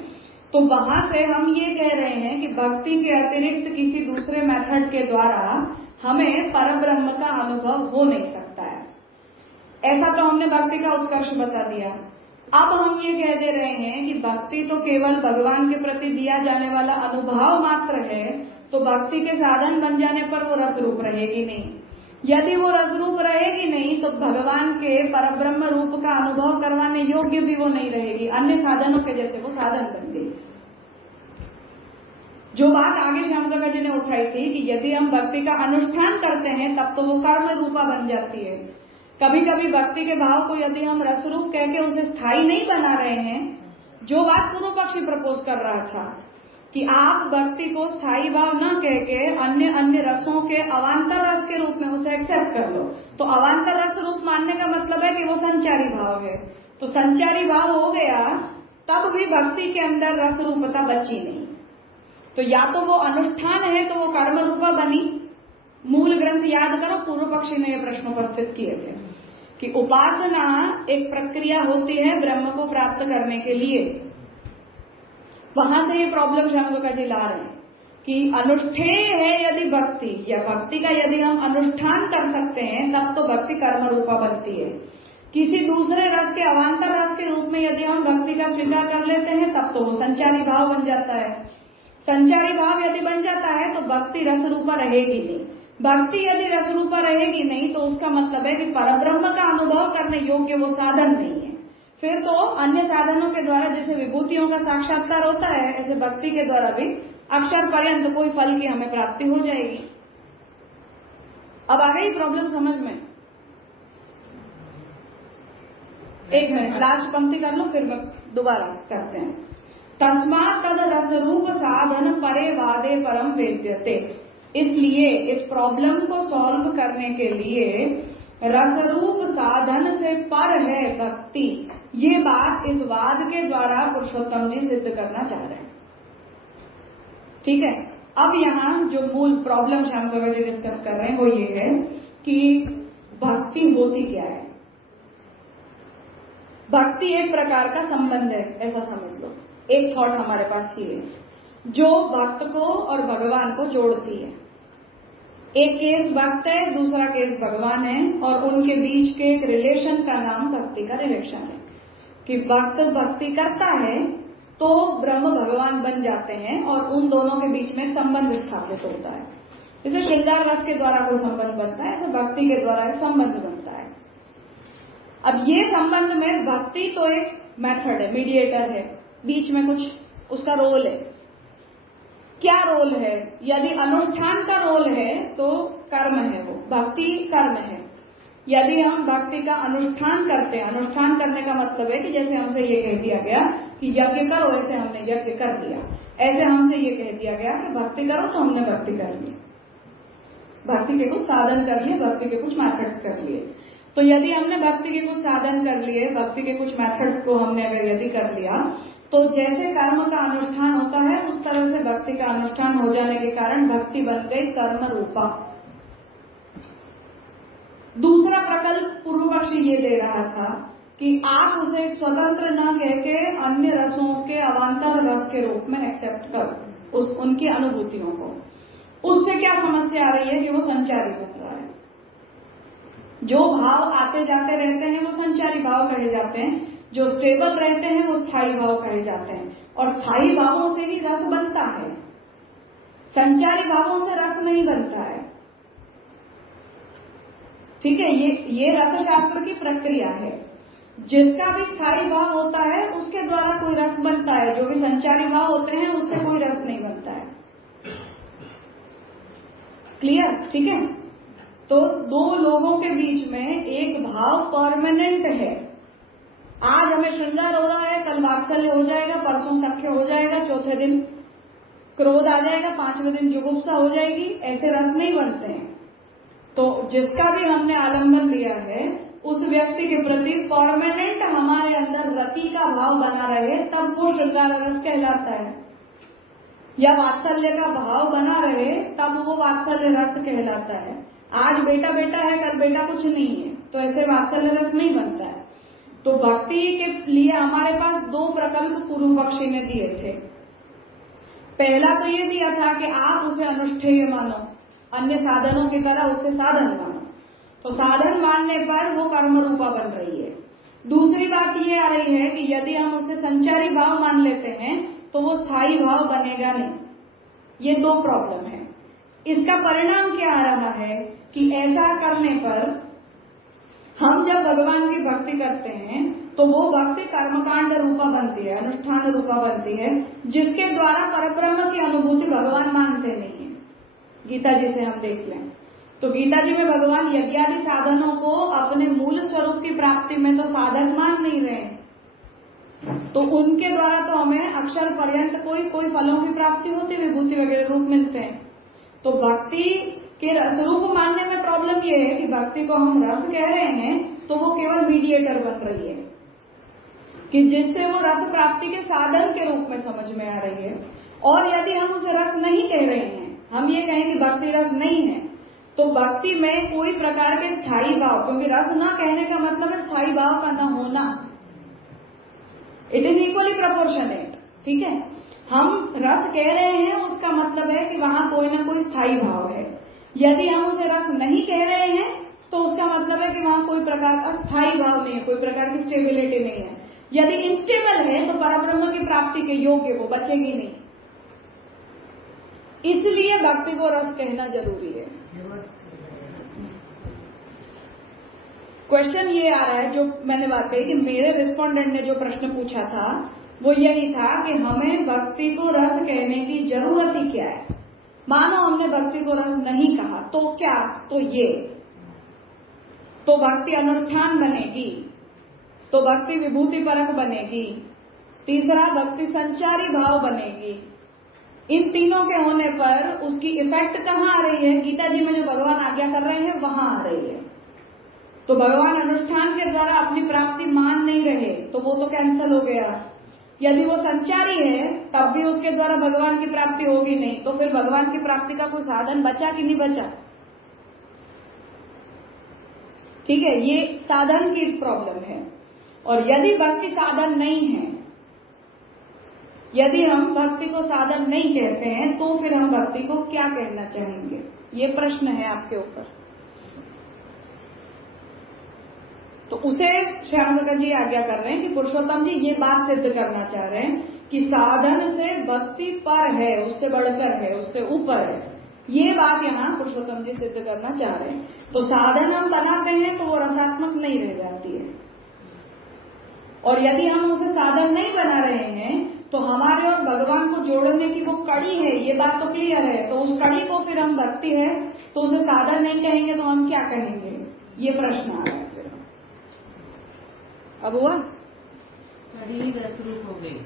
तो वहां से हम ये कह रहे हैं कि भक्ति के अतिरिक्त किसी दूसरे मेथड के द्वारा हमें परब्रह्म का अनुभव हो नहीं सकता है। ऐसा तो हमने भक्ति का उत्कर्ष बता दिया। अब हम ये कह दे रहे हैं कि भक्ति तो केवल भगवान के प्रति दिया जाने वाला अनुभव मात्र है, तो भक्ति के साधन बन जाने पर वो रस रूप रहेगी नहीं। यदि वो रस रूप रहेगी नहीं तो भगवान के परब्रह्म रूप का अनुभव करवाने योग्य भी वो नहीं रहेगी, अन्य साधनों के जैसे वो साधन बन गई। जो बात आगे श्यामप्रभा जी ने उठाई थी कि यदि हम भक्ति का अनुष्ठान करते हैं तब तो वो कर्म रूपा बन जाती है। कभी कभी भक्ति के भाव को यदि हम रसरूप कह के उसे स्थायी नहीं बना रहे हैं, जो बात पूर्व पक्षी प्रपोज कर रहा था कि आप भक्ति को स्थायी भाव न कह के अन्य अन्य रसों के अवान्तर रस के रूप में उसे एक्सेप्ट कर लो, तो अवान्तर रस रूप मानने का मतलब है कि वो संचारी भाव है। तो संचारी भाव हो गया तब भी भक्ति के अंदर रस रूपता बची नहीं। तो या तो वो अनुष्ठान है तो वो कर्म रूपा बनी। मूल ग्रंथ याद करो, पूर्व पक्षी ने ये प्रश्न उपस्थित किए थे कि उपासना एक प्रक्रिया होती है ब्रह्म को प्राप्त करने के लिए। वहां से ये प्रॉब्लम श्यामप्रभा जी ला रहे हैं कि अनुष्ठेय है यदि भक्ति, या भक्ति का यदि हम अनुष्ठान कर सकते हैं तब तो भक्ति कर्म रूपा बनती है। किसी दूसरे रस के अवान्तर रस के रूप में यदि हम भक्ति का स्वीकार कर लेते हैं तब तो वो संचारी भाव बन जाता है। संचारी भाव यदि बन जाता है तो भक्ति रस रूपा रहेगी नहीं। भक्ति यदि रस रूपा रहेगी नहीं तो उसका मतलब है कि परब्रह्म का अनुभव करने योग्य वो साधन नहीं है। फिर तो अन्य साधनों के द्वारा जैसे विभूतियों का साक्षात्कार होता है, ऐसे भक्ति के द्वारा भी अक्षर पर्यंत कोई फल की हमें प्राप्ति हो जाएगी। अब आ गई प्रॉब्लम समझ में? एक मिनट, लास्ट पंक्ति कर लो फिर दोबारा करते हैं। तस्मात् तद रसरूप साधन परे वादे परम वेद्यते। इसलिए इस प्रॉब्लम को सॉल्व करने के लिए रसरूप साधन से पर है भक्ति, ये बात इस वाद के द्वारा पुरुषोत्तम जी सिद्ध करना चाह रहे हैं। ठीक है, अब यहाँ जो मूल प्रॉब्लम श्यामप्रभा जी डिस्कस कर रहे हैं वो ये है कि भक्ति होती क्या है। भक्ति एक प्रकार का संबंध है, ऐसा समझ लो। एक थॉट हमारे पास ही है जो भक्त को और भगवान को जोड़ती है। एक केस भक्त है, दूसरा केस भगवान है, और उनके बीच के एक रिलेशन का नाम भक्ति का रिलेशन है कि भक्त भक्ति करता है तो ब्रह्म भगवान बन जाते हैं और उन दोनों के बीच में संबंध स्थापित होता है। जैसे श्रृंगार रस के द्वारा कोई संबंध बनता है, ऐसे भक्ति के द्वारा एक संबंध बनता है। अब ये संबंध में भक्ति तो एक मेथड है, मीडिएटर है, बीच में कुछ उसका रोल है। क्या रोल है? यदि अनुष्ठान का रोल है तो कर्म है, वो भक्ति कर्म है। यदि हम भक्ति का अनुष्ठान करते हैं, अनुष्ठान करने का मतलब है कि जैसे हमसे ये कह दिया गया कि यज्ञ करो, ऐसे हमने यज्ञ कर दिया। ऐसे हमसे ये कह दिया गया कि भक्ति करो, तो हमने भक्ति कर ली। भक्ति के कुछ साधन कर लिए, भक्ति के कुछ मैथड्स कर लिए। तो यदि हमने भक्ति के कुछ साधन कर लिए, भक्ति के कुछ मैथड्स को हमने अगर यदि कर लिया, तो जैसे कर्म का अनुष्ठान होता है उस तरह से भक्ति का अनुष्ठान हो जाने के कारण भक्ति बन गई कर्म रूपा। दूसरा प्रकल्प पूर्व पक्षी ये दे रहा था कि आप उसे स्वतंत्र न कह के अन्य रसों के अवान्तर रस के रूप में एक्सेप्ट करो उनकी अनुभूतियों को। उससे क्या समस्या आ रही है कि वो संचारी बन रहा है। जो भाव आते जाते रहते हैं वो संचारी भाव कहे जाते हैं, जो स्टेबल रहते हैं वो स्थायी भाव कहे जाते हैं, और स्थायी भावों से ही रस बनता है, संचारी भावों से रस नहीं बनता है। ठीक है, ये रसशास्त्र की प्रक्रिया है। जिसका भी स्थायी भाव होता है उसके द्वारा कोई रस बनता है, जो भी संचारी भाव होते हैं उससे कोई रस नहीं बनता है। क्लियर? ठीक है, तो दो लोगों के बीच में एक भाव परमानेंट है। आज हमें श्रृंगार हो रहा है, कल वात्सल्य हो जाएगा, परसों सख्य हो जाएगा, चौथे दिन क्रोध आ जाएगा, पांचवें दिन जुगुप्सा हो जाएगी। ऐसे रस नहीं बनते हैं। तो जिसका भी हमने आलंबन लिया है उस व्यक्ति के प्रति परमानेंट हमारे अंदर रति का भाव बना रहे तब वो श्रृंगार रस कहलाता है, या वात्सल्य का भाव बना रहे तब वो वात्सल्य रस कहलाता है। आज बेटा बेटा है, कल बेटा कुछ नहीं है, तो ऐसे वात्सल्य रस नहीं बनता है। तो भक्ति के लिए हमारे पास 2 प्रकल्प पूर्व पक्षी ने दिए थे। पहला तो ये दिया था कि आप उसे अनुष्ठेय मानो, अन्य साधनों की तरह उसे साधन मानो, तो साधन मानने पर वो कर्म रूपा बन रही है। दूसरी बात ये आ रही है कि यदि हम उसे संचारी भाव मान लेते हैं तो वो स्थायी भाव बनेगा नहीं। ये 2 प्रॉब्लम है। इसका परिणाम क्या आ रहा है कि ऐसा करने पर हम जब भगवान की भक्ति करते हैं तो वो भक्ति कर्मकांड रूपा बनती है, अनुष्ठान रूपा बनती है, जिसके द्वारा परब्रह्म की अनुभूति भगवान मानते नहीं है। गीता जी से हम देख लें तो गीता जी में भगवान यज्ञादि साधनों को अपने मूल स्वरूप की प्राप्ति में तो साधक मान नहीं रहे, तो उनके द्वारा तो हमें अक्षर पर्यंत कोई फलों की प्राप्ति होती, विभूति वगैरह रूप मिलते हैं। तो भक्ति के स्वरूप मानने में प्रॉब्लम ये है कि भक्ति को हम रस कह रहे हैं तो वो केवल मीडिएटर बन रही है, कि जिससे वो रस प्राप्ति के साधन के रूप में समझ में आ रही है। और यदि हम उसे रस नहीं कह रहे हैं, हम ये कहें कि भक्ति रस नहीं है, तो भक्ति में कोई प्रकार के स्थायी भाव, क्योंकि रस ना कहने का मतलब है स्थायी भाव का न होना, इट इज इक्वली प्रोपोर्शनेट। ठीक है, हम रस कह रहे हैं उसका मतलब है कि वहां कोई ना कोई स्थायी भाव है। यदि हम उसे रस नहीं कह रहे हैं तो उसका मतलब है कि वहां कोई प्रकार का स्थायी भाव नहीं है, कोई प्रकार की स्टेबिलिटी नहीं है। यदि इंस्टेबल है तो परब्रह्म की प्राप्ति के योग्य वो बचेगी नहीं। इसलिए भक्ति को रस कहना जरूरी है। क्वेश्चन ये आ रहा है, जो मैंने बात कही कि मेरे रिस्पोंडेंट ने जो प्रश्न पूछा था वो यही था कि हमें भक्ति को रस कहने की जरूरत ही क्या है। मानो हमने भक्ति को रस नहीं कहा तो क्या, तो ये तो भक्ति अनुष्ठान बनेगी, तो भक्ति विभूति परक बनेगी, तीसरा भक्ति संचारी भाव बनेगी। इन तीनों के होने पर उसकी इफेक्ट कहाँ आ रही है? गीता जी में जो भगवान आज्ञा कर रहे हैं वहां आ रही है। तो भगवान अनुष्ठान के द्वारा अपनी प्राप्ति मान नहीं रहे तो वो तो कैंसिल हो गया। यदि वो संचारी है तब भी उसके द्वारा भगवान की प्राप्ति होगी नहीं, तो फिर भगवान की प्राप्ति का कोई साधन बचा कि नहीं बचा? ठीक है, ये साधन की प्रॉब्लम है। और यदि भक्ति साधन नहीं है, यदि हम भक्ति को साधन नहीं कहते हैं तो फिर हम भक्ति को क्या कहना चाहेंगे? ये प्रश्न है आपके ऊपर। तो उसे श्याम काका जी आज्ञा कर रहे हैं कि पुरुषोत्तम जी ये बात सिद्ध करना चाह रहे हैं कि साधन से भक्ति पर है, उससे बढ़कर है, उससे ऊपर है। ये बात यहाँ पुरुषोत्तम जी सिद्ध करना चाह रहे हैं। तो साधन हम बनाते हैं तो वो रसात्मक नहीं रह जाती है, और यदि हम उसे साधन नहीं बना रहे हैं तो हमारे और भगवान को जोड़ने की वो कड़ी है, ये बात तो क्लियर है। तो उस कड़ी को फिर हम भक्ति है तो उसे साधन नहीं कहेंगे तो हम क्या कहेंगे? ये प्रश्न आ रहा है। अब हुआ? कड़ी रसरूप हो गई।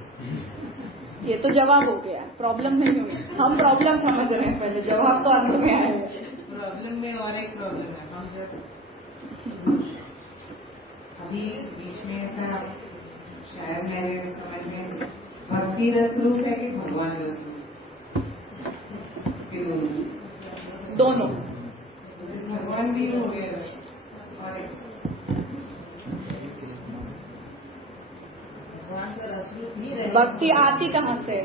ये तो जवाब हो गया, प्रॉब्लम नहीं हुई। हम प्रॉब्लम समझ रहे हैं पहले, जवाब तो अंत में आएगा। प्रॉब्लम में और एक प्रॉब्लम है, हम जब अभी बीच में था, शायद मेरे समझ में भक्ति रसरूप है कि भगवान रसरूप? दोनों। भगवान भी हो गया और भक्ति आती कहाँ से?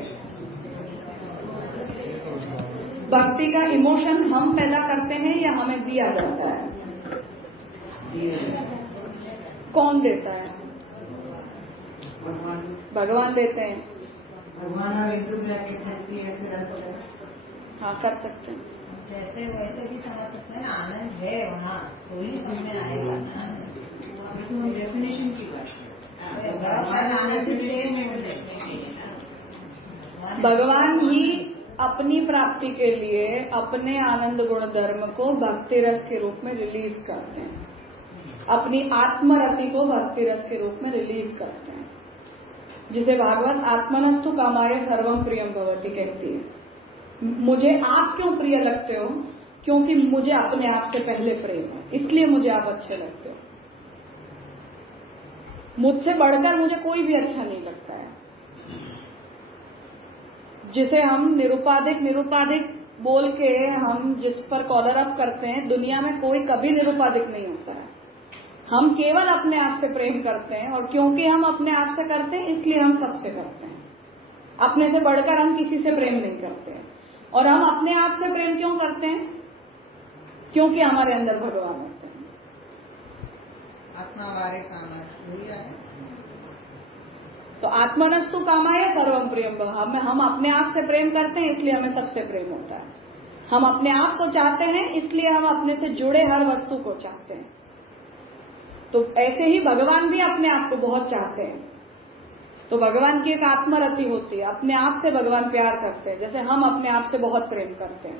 भक्ति का इमोशन हम पैदा करते हैं या हमें दिया जाता है? कौन देता है? भगवान देते हैं। भगवान और इंद्र मिलाके भक्ति ऐसे हाँ, कर सकते हैं। जैसे वैसे भी समझ सकते हैं, आनंद है वहाँ तो ही समझ में आएगा। डेफिनेशन की बात है। भगवान ही अपनी प्राप्ति के लिए अपने आनंद गुण धर्म को भक्ति रस के रूप में रिलीज करते हैं, अपनी आत्मरति को भक्ति रस के रूप में रिलीज करते हैं, जिसे भागवत आत्मनस्तु कामाय सर्वम प्रियम भवति कहती है। मुझे आप क्यों प्रिय लगते हो? क्योंकि मुझे अपने आप से पहले प्रेम है, इसलिए मुझे आप अच्छे लगते हो। मुझसे बढ़कर मुझे कोई भी अच्छा नहीं लगता है। जिसे हम निरुपाधिक बोल के हम जिस पर कॉलर अप करते हैं, दुनिया में कोई कभी निरुपाधिक नहीं होता है। हम केवल अपने आप से प्रेम करते हैं, और क्योंकि हम अपने आप से करते हैं इसलिए हम सबसे करते हैं। अपने से बढ़कर हम किसी से प्रेम नहीं करते हैं। और हम अपने आप से प्रेम क्यों करते हैं? क्योंकि हमारे अंदर भगवान होते हैं। आत्मा वारे काम है। तो आत्मनस्तु कामाय सर्वम प्रियम। हम अपने आप से प्रेम करते हैं इसलिए हमें सबसे प्रेम होता है। हम अपने आप को चाहते हैं इसलिए हम अपने से जुड़े हर वस्तु को चाहते हैं। तो ऐसे ही भगवान भी अपने आप को बहुत चाहते हैं। तो भगवान की एक आत्मरति होती है, अपने आप से भगवान प्यार करते हैं, जैसे हम अपने आप से बहुत प्रेम करते हैं।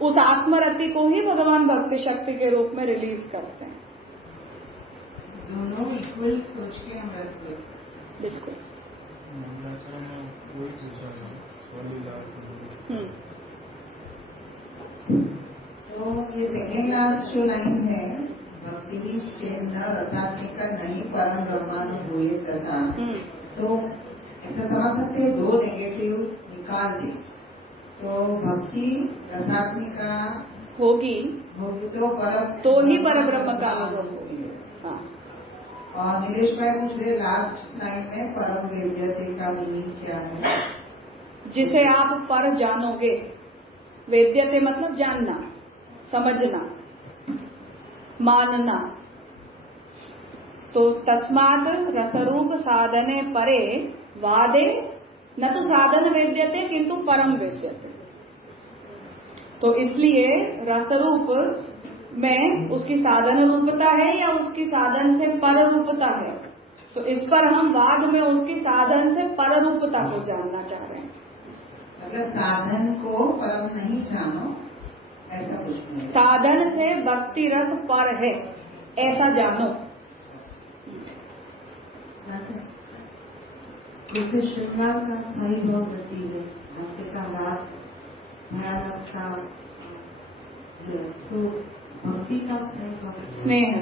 उस आत्मरति को ही भगवान भक्ति शक्ति के रूप में रिलीज करते हैं। दोनों इक्वल सोच के हम रखते हैं। बिल्कुल। तो ये सेकेंड लास्ट जो लाइन है, भक्ति चेन्न रसात्मिका नहीं परम ब्रह्मानुभूय तथा, तो ऐसा समझ सकते हैं दो नेगेटिव निकाल दे तो भक्ति रसात्मिका होगी तो ही परब्रह्म का अनुभव होगी। हाँ। और नीलेश भाई पूछ रहे लास्ट लाइन में परम वेद्यते का मीनिंग क्या है? जिसे आप पर जानोगे। वेद्यते मतलब जानना, समझना, मानना। तो तस्मात् रसरूप साधने परे वादे न तो साधन वेद्यते किंतु परम वेद्यते। तो इसलिए रसरूप में उसकी साधन रूपता है या उसकी साधन से पर रूपता है, तो इस पर हम वाद में उसकी साधन से पर रूपता को जानना चाह रहे हैं। अगर साधन को परम नहीं जानो ऐसा कुछ नहीं, साधन से भक्ति रस पर है ऐसा जानो। जैसे श्रृंगार का स्थायी भाव गति है, भक्ति का राग भयानक का, तो भक्ति का स्थायी भाव स्नेह।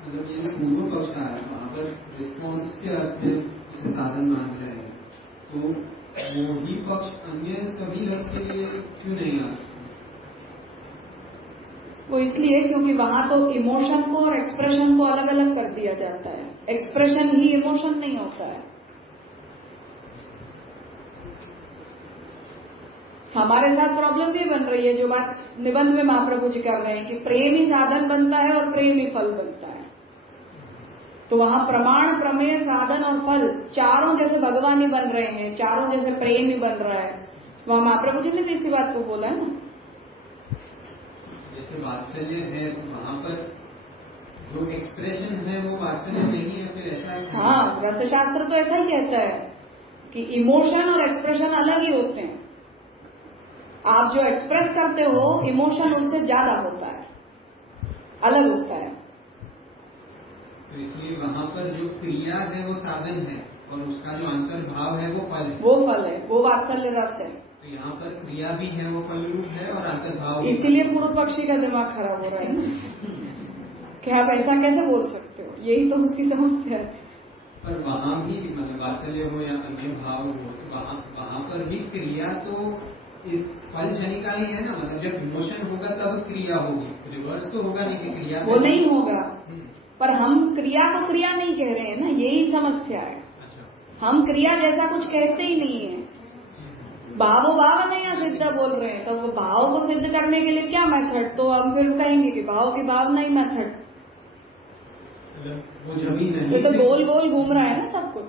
मतलब ये पूर्व पक्ष का है, वहाँ पर रिस्पॉन्स के अर्थ में उसे साधन मान रहे हैं, तो वो ही पक्ष अन्य सभी रस के लिए क्यों नहीं आ सकता? वो इसलिए क्योंकि वहां तो इमोशन को और एक्सप्रेशन को अलग अलग कर दिया जाता है। एक्सप्रेशन ही इमोशन नहीं होता है। हमारे साथ प्रॉब्लम भी बन रही है, जो बात निबंध में महाप्रभु जी कर रहे हैं कि प्रेम ही साधन बनता है और प्रेम ही फल बनता है। तो वहां प्रमाण, प्रमेय, साधन और फल चारों जैसे भगवान ही बन रहे हैं, चारों जैसे प्रेम ही बन रहा है। वहां महाप्रभु जी ने भी इसी बात को बोला है ना। जैसे वात्सल्य है तो वहाँ पर जो एक्सप्रेशन है वो वात्सल्य नहीं है, फिर ऐसा। हाँ, रसशास्त्र तो ऐसा ही कहता है कि इमोशन और एक्सप्रेशन अलग ही होते हैं। आप जो एक्सप्रेस करते हो इमोशन उनसे ज्यादा होता है, अलग होता है। तो इसलिए वहाँ पर जो क्रिया है वो साधन है और उसका जो अंतर्भाव है वो फल है। वो फल है, वो वात्सल्य रस है। तो यहाँ पर क्रिया भी है, वो फल रूप है और अंतर्भाव। इसीलिए पूर्व पक्षी का दिमाग खराब हो रहा है कि आप ऐसा कैसे बोल सकते हो, यही तो उसकी समस्या है। पर वहाँ भी मतलब वात्सल्य हो या अन्य भाव हो, तो वहाँ पर भी क्रिया तो इस फल जनिका ही है ना। मतलब जब इमोशन होगा तब क्रिया होगी, रिवर्स तो होगा नहीं कि क्रिया वो नहीं होगा। पर हम क्रिया को क्रिया नहीं कह रहे हैं ना, यही समस्या है। अच्छा। हम क्रिया जैसा कुछ कहते ही नहीं है। भावो भाव नहीं सिद्ध बोल रहे हैं, तो वो भाव को सिद्ध करने के लिए क्या मेथड, तो हम फिर कहेंगे कि भाव की भावना ही मेथड। वो जमीन नहीं, ये तो गोल गोल घूम रहा है ना सब कुछ,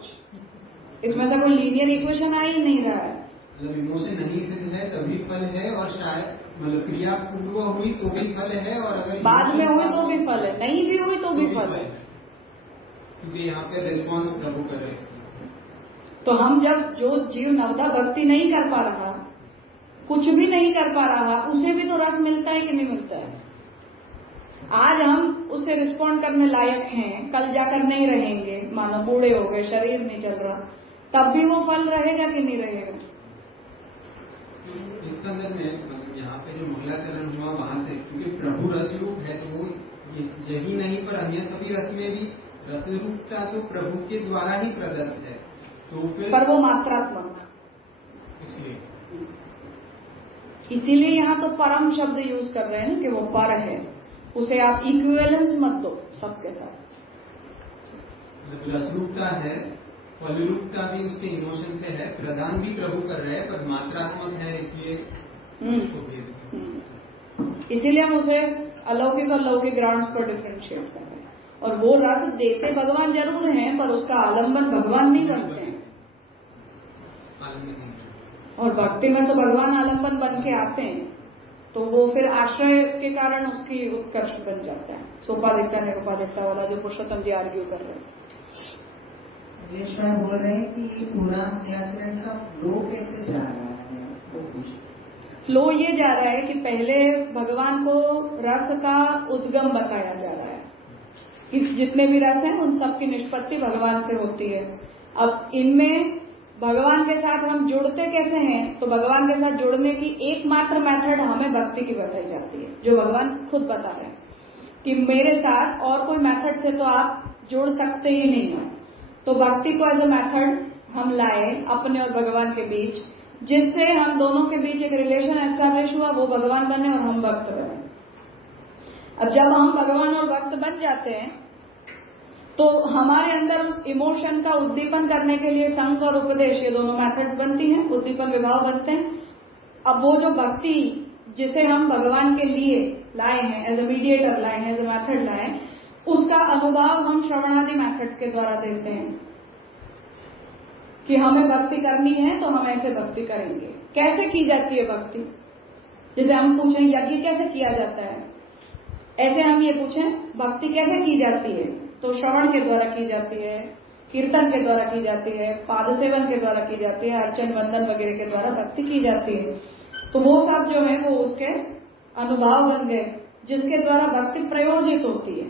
इसमें तो कोई लीनियर इक्वेशन आ ही नहीं रहा है। मतलब इमोशन नहीं सिद्ध है तभी फल है, और शायद मतलब क्रिया पूर्व हुई तो भी फल है, और अगर बाद में हुई तो भी फल है, नहीं भी हुई तो भी फल है, क्योंकि यहाँ पे रिस्पॉन्स प्रभु कर रहे हैं। तो हम जब जो जीव नवदा भक्ति नहीं कर पा रहा, कुछ भी नहीं कर पा रहा, उसे भी तो रस मिलता है कि नहीं मिलता है। आज हम उसे रिस्पॉन्ड करने लायक हैं, कल जाकर नहीं रहेंगे, मानो बूढ़े हो गए, शरीर नहीं चल रहा, तब भी वो फल रहेगा कि नहीं रहेगा। इस संदर्भ में मतलब यहाँ पे जो मंगलाचरण हुआ वहां से, क्योंकि प्रभु रसरूप है, तो वो यही नहीं पर अन्य सभी रस में भी रसरूपता तो प्रभु के द्वारा ही प्रदत्त है, तो फिर पर वो मात्रात्मक, इसलिए इसीलिए यहाँ तो परम शब्द यूज कर रहे हैं ना कि वो पर है, उसे आप इक्विवेलेंस मत दो सबके साथ। रसरूपता है, फलरूपता भी उसके इमोशन से है, प्रदान भी प्रभु कर रहे हैं, पर मात्रात्मक है इसलिए उसको भेद। इसीलिए हम उसे अलौकिक और लौकिक ग्राउंड्स पर डिफरेंशिएट कर रहे हैं। और वो रस देते भगवान जरूर हैं, पर उसका आलंबन भगवान नहीं करते हैं। और भक्ति में तो भगवान आलंबन बन के आते हैं, तो वो फिर आश्रय के कारण उसकी उत्कर्ष बन जाता है। सोपाधिकता निरुपाधिकता वाला जो पुरुषोत्तम जी आर्ग्यू कर रहे हैं। विश्वास बोल रहे हैं कि पूरा क्लासमेट का फ्लो कैसे जा रहा है, वो कुछ फ्लो ये जा रहा है कि पहले भगवान को रस का उद्गम बताया जा रहा है कि जितने भी रस हैं उन सब की निष्पत्ति भगवान से होती है। अब इनमें भगवान के साथ हम जुड़ते कैसे हैं, तो भगवान के साथ जुड़ने की एकमात्र मेथड हमें भक्ति की बताई जाती है, जो भगवान खुद बता रहे हैं कि मेरे साथ और कोई मेथड से तो आप जुड़ सकते ही नहीं हो। तो भक्ति को एज अ मेथड हम लाए अपने और भगवान के बीच, जिससे हम दोनों के बीच एक रिलेशन एस्टैब्लिश हुआ, वो भगवान बने और हम भक्त बने। अब जब हम भगवान और भक्त बन जाते हैं तो हमारे अंदर उस इमोशन का उद्दीपन करने के लिए संग और उपदेश, ये दोनों मेथड्स बनती हैं, उद्दीपन विभाव बनते हैं। अब वो जो भक्ति जिसे हम भगवान के लिए लाए हैं, एज ए मीडिएटर लाए हैं, एज ए मेथड लाए हैं, उसका अनुभव हम श्रवणादि मेथड्स के द्वारा देते हैं कि हमें भक्ति करनी है तो हम ऐसे भक्ति करेंगे। कैसे की जाती है भक्ति? जैसे हम पूछें यज्ञ कैसे किया जाता है, ऐसे हम ये पूछें भक्ति कैसे की जाती है, तो श्रवण के द्वारा की जाती है, कीर्तन के द्वारा की जाती है, पाद सेवन के द्वारा की जाती है, अर्चन वंदन वगैरह के द्वारा भक्ति की जाती है। तो वो सब जो है वो उसके अनुभव बन गए जिसके द्वारा भक्ति प्रयोजित होती है।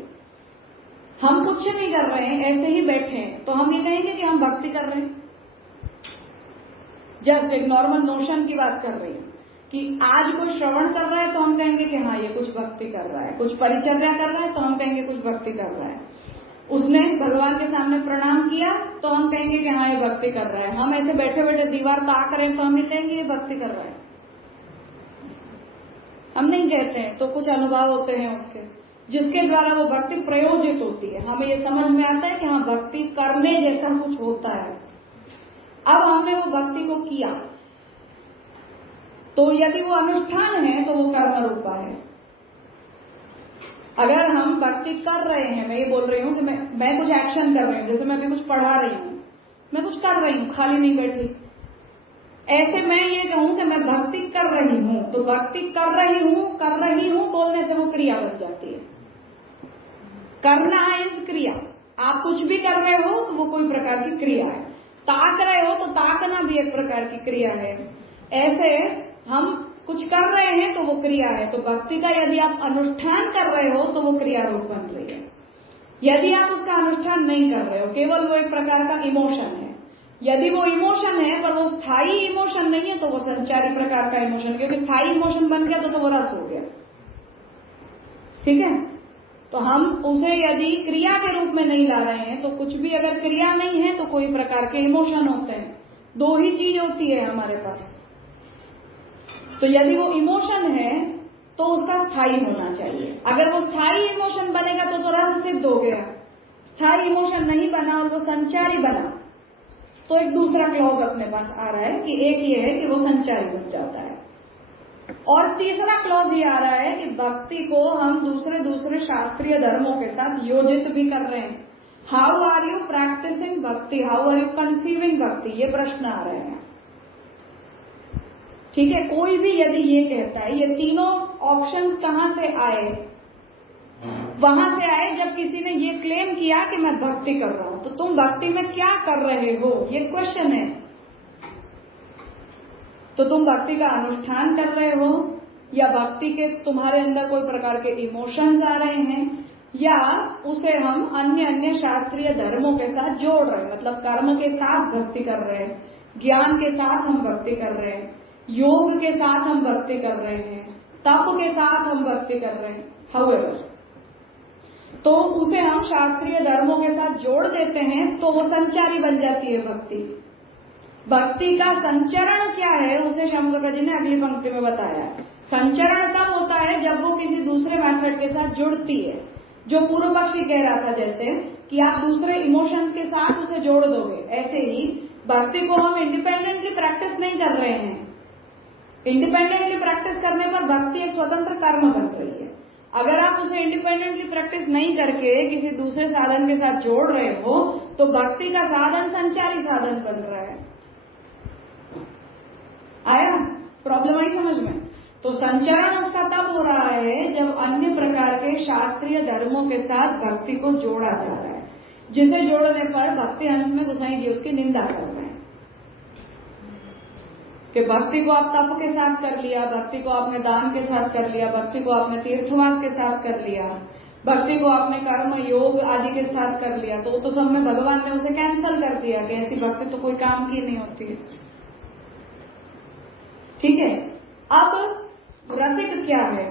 हम कुछ नहीं कर रहे हैं, ऐसे ही बैठे हैं, तो हम ये कहेंगे कि हम भक्ति कर रहे हैं। जस्ट एक नॉर्मल नोशन की बात कर रही हूं कि आज कोई श्रवण कर रहा है तो हम कहेंगे कि हाँ ये कुछ भक्ति कर रहा है, कुछ परिचर्या कर रहा है तो हम कहेंगे कुछ भक्ति कर रहा है। उसने भगवान के सामने प्रणाम किया तो हम कहेंगे कि हाँ ये भक्ति कर रहा है। हम ऐसे बैठे बैठे दीवार ताक रहे हैं तो हम नहीं कहेंगे ये भक्ति कर रहा है, हम नहीं कहते हैं। तो कुछ अनुभव होते हैं उसके, जिसके द्वारा वो भक्ति प्रयोजित होती है। हमें ये समझ में आता है कि हाँ भक्ति करने जैसा कुछ होता है। अब हमने वो भक्ति को किया तो यदि वो अनुष्ठान है तो वो कर्म रूपा है। अगर हम भक्ति कर रहे हैं, मैं ये बोल रही हूँ कि मैं कुछ एक्शन कर रही हूँ, जैसे मैं अभी कुछ पढ़ा रही हूँ, मैं कुछ कर रही हूँ, खाली नहीं बैठी, ऐसे मैं ये कहूँ कि मैं भक्ति कर रही हूँ, तो भक्ति कर रही हूँ बोलने से वो क्रिया बन जाती है। करना इस क्रिया, आप कुछ भी कर रहे हो तो वो कोई प्रकार की क्रिया है। ताक रहे हो तो ताकना भी एक प्रकार की क्रिया है। ऐसे हम कुछ कर रहे हैं तो वो क्रिया है। तो भक्ति का यदि आप अनुष्ठान कर रहे हो तो वो क्रिया रूप बन रही है। यदि आप उसका अनुष्ठान नहीं कर रहे हो, केवल वो एक प्रकार का इमोशन है, यदि वो इमोशन है पर वो स्थायी इमोशन नहीं है तो वो संचारी प्रकार का इमोशन, क्योंकि स्थायी इमोशन बन गया तो वो रस हो गया। ठीक है, तो हम उसे यदि क्रिया के रूप में नहीं ला रहे हैं तो कुछ भी अगर क्रिया नहीं है तो कोई प्रकार के इमोशन होते हैं। दो ही चीज होती है हमारे पास। तो यदि वो इमोशन है तो उसका स्थायी होना चाहिए। अगर वो स्थायी इमोशन बनेगा तो रस सिद्ध हो गया। स्थायी इमोशन नहीं बना और वो संचारी बना तो एक दूसरा क्लॉज अपने पास आ रहा है कि एक ये है कि वो संचारी बन जाता है, और तीसरा क्लॉज ये आ रहा है कि भक्ति को हम दूसरे शास्त्रीय धर्मों के साथ योजित भी कर रहे हैं। हाउ आर यू प्रैक्टिसिंग भक्ति, हाउ आर यू कंसीविंग भक्ति, ये प्रश्न आ रहे हैं। ठीक है, कोई भी यदि ये कहता है, ये तीनों ऑप्शंस कहां से आए? वहां से आए जब किसी ने ये क्लेम किया कि मैं भक्ति कर रहा हूं। तो तुम भक्ति में क्या कर रहे हो, ये क्वेश्चन है। तो तुम भक्ति का अनुष्ठान कर रहे हो, या भक्ति के तुम्हारे अंदर कोई प्रकार के इमोशंस आ रहे हैं, या उसे हम अन्य शास्त्रीय धर्मों के साथ जोड़ रहे हैं, मतलब कर्म के साथ भक्ति कर रहे हैं, ज्ञान के साथ हम भक्ति कर रहे हैं, योग के साथ हम भक्ति कर रहे हैं, तप के साथ हम भक्ति कर रहे हैं। हाउएवर, तो उसे हम शास्त्रीय धर्मों के साथ जोड़ देते हैं तो वो संचारी बन जाती है भक्ति। भक्ति का संचरण क्या है उसे शंभुका जी ने अगली पंक्ति में बताया है। संचरण तब होता है जब वो किसी दूसरे मेथड के साथ जुड़ती है। जो पूर्व पक्षी कह रहा था जैसे कि आप दूसरे इमोशंस के साथ उसे जोड़ दोगे, ऐसे ही भक्ति को हम इंडिपेंडेंटली प्रैक्टिस नहीं कर रहे हैं। इंडिपेंडेंटली प्रैक्टिस करने पर भक्ति एक स्वतंत्र कर्म बन रही है। अगर आप उसे इंडिपेंडेंटली प्रैक्टिस नहीं करके किसी दूसरे साधन के साथ जोड़ रहे हो तो भक्ति का साधन संचारी साधन बन रहा है। आया प्रॉब्लम आई समझ में? तो संचरण उसका तब हो रहा है जब अन्य प्रकार के शास्त्रीय धर्मों के साथ भक्ति को जोड़ा जा रहा है, जिसे जोड़ने पर भक्ति अंश में गोसाई जी उसकी निंदा कर रहे हैं कि भक्ति को आप तप के साथ कर लिया, भक्ति को आपने दान के साथ कर लिया, भक्ति को आपने तीर्थवास के साथ कर लिया, भक्ति को आपने कर्म योग आदि के साथ कर लिया, तो सब में भगवान ने उसे कैंसिल कर दिया कि ऐसी भक्ति तो कोई काम की नहीं होती है। ठीक है, अब रसिक क्या है?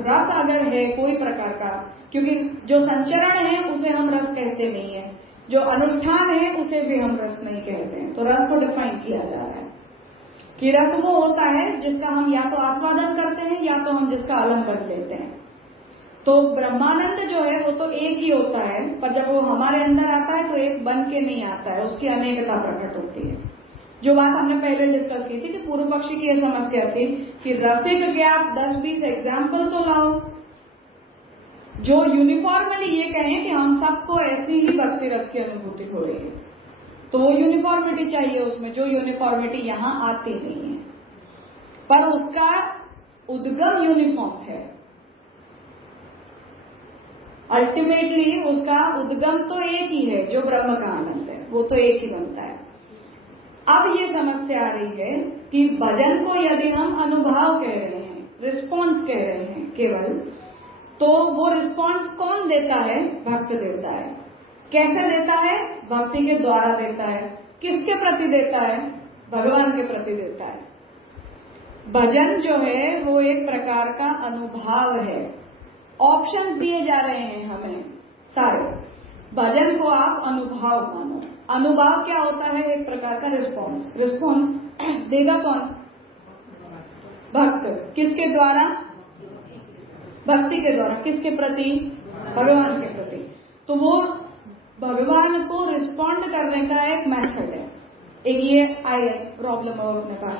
रस अगर है कोई प्रकार का, क्योंकि जो संचरण है उसे हम रस कहते नहीं है, जो अनुष्ठान है उसे भी हम रस नहीं कहते हैं। तो रस को डिफाइन किया जा रहा है कि रस वो होता है जिसका हम या तो आस्वादन करते हैं या तो हम जिसका आलंबन लेते हैं। तो ब्रह्मानंद जो है वो तो एक ही होता है, पर जब वो हमारे अंदर आता है तो एक बन के नहीं आता है, उसकी अनेकता प्रकट होती है। जो बात हमने पहले डिस्कस की थी कि पूर्व पक्षी की यह समस्या थी कि रसिक के आप 10-20 एग्जाम्पल तो लाओ जो यूनिफॉर्मली ये कहें कि हम सबको ऐसी ही भक्ति रस की अनुभूति हो रही है। तो वो यूनिफॉर्मिटी चाहिए उसमें, जो यूनिफॉर्मिटी यहाँ आती नहीं है, पर उसका उद्गम यूनिफॉर्म है। अल्टीमेटली उसका उद्गम तो एक ही है, जो ब्रह्म का आनंद है वो तो एक ही बनता है। अब ये समस्या आ रही है कि भजन को यदि हम अनुभव कह रहे हैं, रिस्पॉन्स कह रहे हैं केवल, तो वो रिस्पॉन्स कौन देता है? भक्त देता है। कैसे देता है? भक्ति के द्वारा देता है। किसके प्रति देता है? भगवान के प्रति देता है। भजन जो है वो एक प्रकार का अनुभव है। ऑप्शंस दिए जा रहे हैं हमें सारे। भजन को आप अनुभव मानो। अनुभव क्या होता है? एक प्रकार का रिस्पॉन्स। रिस्पॉन्स देगा कौन? भक्त। किसके द्वारा? भक्ति के द्वारा। किसके प्रति? भगवान के प्रति। तो वो भगवान को रिस्पॉन्ड करने का एक मेथड है। एक ये आई प्रॉब्लम है अपने पास।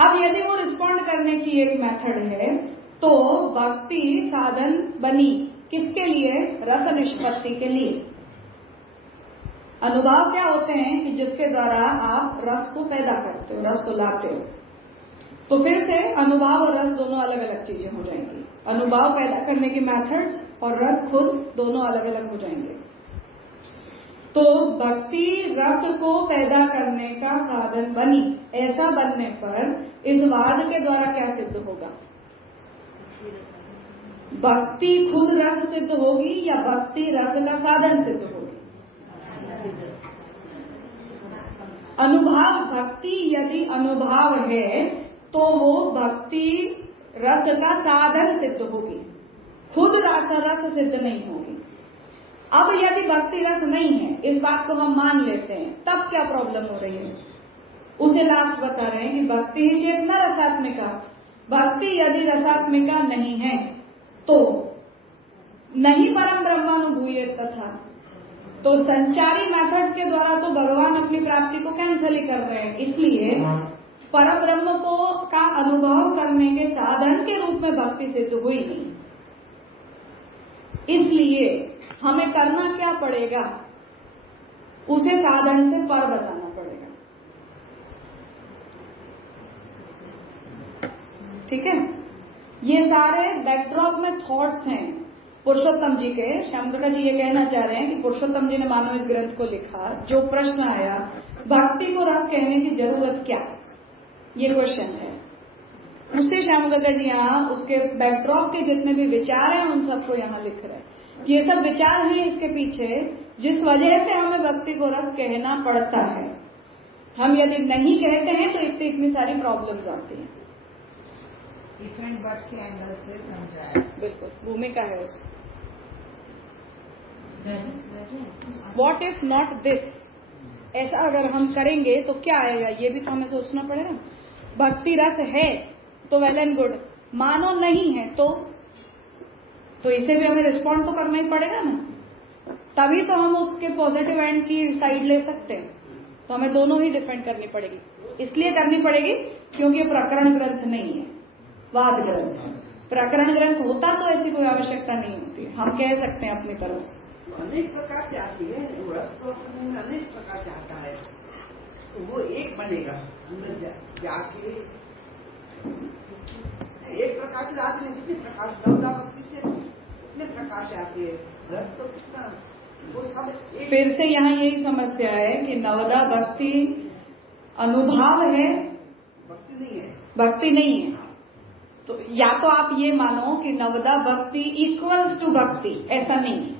अब यदि वो रिस्पॉन्ड करने की एक मेथड है तो भक्ति साधन बनी किसके लिए? रस निष्पत्ति के लिए। अनुभव क्या होते हैं कि जिसके द्वारा आप रस को पैदा करते हो, रस को लाते हो। तो फिर से अनुभव और रस दोनों अलग अलग चीजें हो जाएंगी। अनुभव पैदा करने की मेथड्स और रस खुद दोनों अलग अलग हो जाएंगे। तो भक्ति रस को पैदा करने का साधन बनी। ऐसा बनने पर इस वाद के द्वारा क्या सिद्ध होगा? भक्ति खुद रस सिद्ध होगी या भक्ति रस का साधन सिद्ध होगी? अनुभव। भक्ति यदि अनुभव है तो वो भक्ति रस का साधन सिद्ध होगी, खुद रस सिद्ध नहीं होगी। अब यदि भक्ति रस नहीं है, इस बात को हम मान लेते हैं, तब क्या प्रॉब्लम हो रही है? उसे लास्ट बता रहे हैं कि भक्ति ही चेतना रसात्मिका। भक्ति यदि रसात्मिका नहीं है तो नहीं परम ब्रह्मानुभूय तथा। तो संचारी मेथड के द्वारा तो भगवान अपनी प्राप्ति को कैंसिल ही कर रहे हैं। इसलिए परम ब्रह्म को का अनुभव करने के साधन के रूप में भक्ति सिद्ध हुई नहीं। इसलिए हमें करना क्या पड़ेगा? उसे साधन से पर बताना पड़ेगा। ठीक है, ये सारे बैकड्रॉप में थॉट्स हैं पुरुषोत्तम जी के। श्यामप्रकाश जी ये कहना चाह रहे हैं कि पुरुषोत्तम जी ने मानो इस ग्रंथ को लिखा, जो प्रश्न आया भक्ति को रस कहने की जरूरत क्या, ये क्वेश्चन है, उससे श्यामप्रकाश जी यहाँ उसके बैकड्रॉप के जितने भी विचार हैं उन सबको यहाँ लिख रहे हैं। ये सब विचार हैं इसके पीछे, जिस वजह से हमें भक्ति को रस कहना पड़ता है। हम यदि नहीं कहते हैं तो इतनी सारी प्रॉब्लम्स आती हैं। डिफरेंट बट के एंगल से समझाया। बिल्कुल, भूमिका है उसकी। What if not this? ऐसा अगर हम करेंगे तो क्या आएगा, ये भी तो हमें सोचना पड़ेगा। भक्ति रस है तो वेल एंड गुड, मानो नहीं है तो इसे भी हमें रिस्पॉन्ड तो करना ही पड़ेगा ना, तभी तो हम उसके पॉजिटिव एंड की साइड ले सकते हैं। तो हमें दोनों ही डिफेंड करनी पड़ेगी। इसलिए करनी पड़ेगी क्योंकि प्रकरण ग्रंथ नहीं है, वाद ग्रंथ। प्रकरण ग्रंथ होता तो ऐसी कोई आवश्यकता नहीं होती। हम कह सकते हैं अपनी तरफ से। अनेक प्रकार से आती है, रस प्रकरण में अनेक प्रकार से आता है, तो वो एक बनेगा अंदर जाके एक प्रकार से आते हैं। कितने प्रकार नवदा भक्ति से कितने प्रकार से आती है, रस तो कितना वो सब एक। फिर से यहाँ यही समस्या है कि नवदा भक्ति अनुभाव है, भक्ति नहीं है, भक्ति नहीं है। तो या तो आप ये मानो कि नवदा भक्ति इक्वल्स टू भक्ति, ऐसा नहीं है।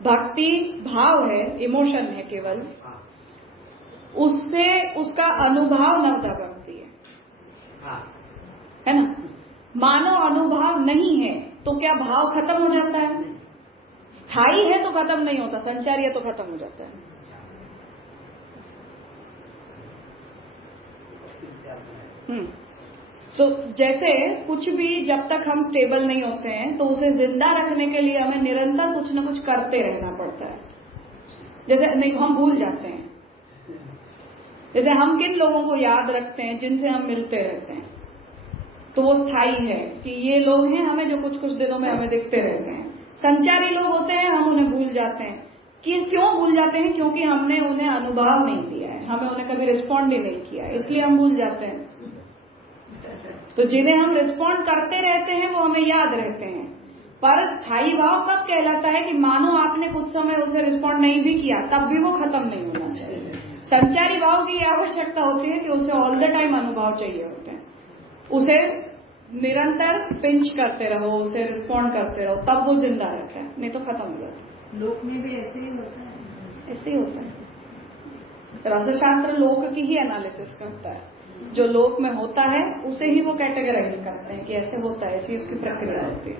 भक्ति भाव है, इमोशन है केवल, उससे उसका अनुभाव नवदा भक्ति है ना। मानो अनुभव नहीं है तो क्या भाव खत्म हो जाता है? स्थायी है तो खत्म नहीं होता, संचारी है तो खत्म हो जाता है। तो जैसे कुछ भी जब तक हम स्टेबल नहीं होते हैं तो उसे जिंदा रखने के लिए हमें निरंतर कुछ न कुछ करते रहना पड़ता है। जैसे नहीं, हम भूल जाते हैं। जैसे हम किन लोगों को याद रखते हैं जिनसे हम मिलते रहते हैं, तो वो स्थायी है कि ये लोग हैं हमें जो कुछ कुछ दिनों में हमें दिखते रहते हैं। संचारी लोग होते हैं, हम उन्हें भूल जाते हैं। कि क्यों भूल जाते हैं? क्योंकि हमने उन्हें अनुभव नहीं दिया है, हमें उन्हें कभी रिस्पॉन्ड ही नहीं किया, इसलिए हम भूल जाते हैं। तो जिन्हें हम रिस्पॉन्ड करते रहते हैं वो हमें याद रहते हैं। पर स्थायी भाव कब कहलाता है कि मानो आपने कुछ समय उसे रिस्पॉन्ड नहीं भी किया, तब भी वो खत्म नहीं होना चाहिए। संचारी भाव की आवश्यकता होती है कि उसे ऑल द टाइम अनुभव चाहिए होते हैं, उसे निरंतर पिंच करते रहो, उसे रिस्पॉन्ड करते रहो, तब वो जिंदा रहता है, नहीं तो खत्म हो जाता है। लोक में भी ऐसे ही होता है, ऐसे ही होता है। रसशास्त्र लोक की ही एनालिसिस करता है, जो लोक में होता है उसे ही वो कैटेगराइज करते हैं कि ऐसे होता है, ऐसी उसकी प्रक्रिया होती है।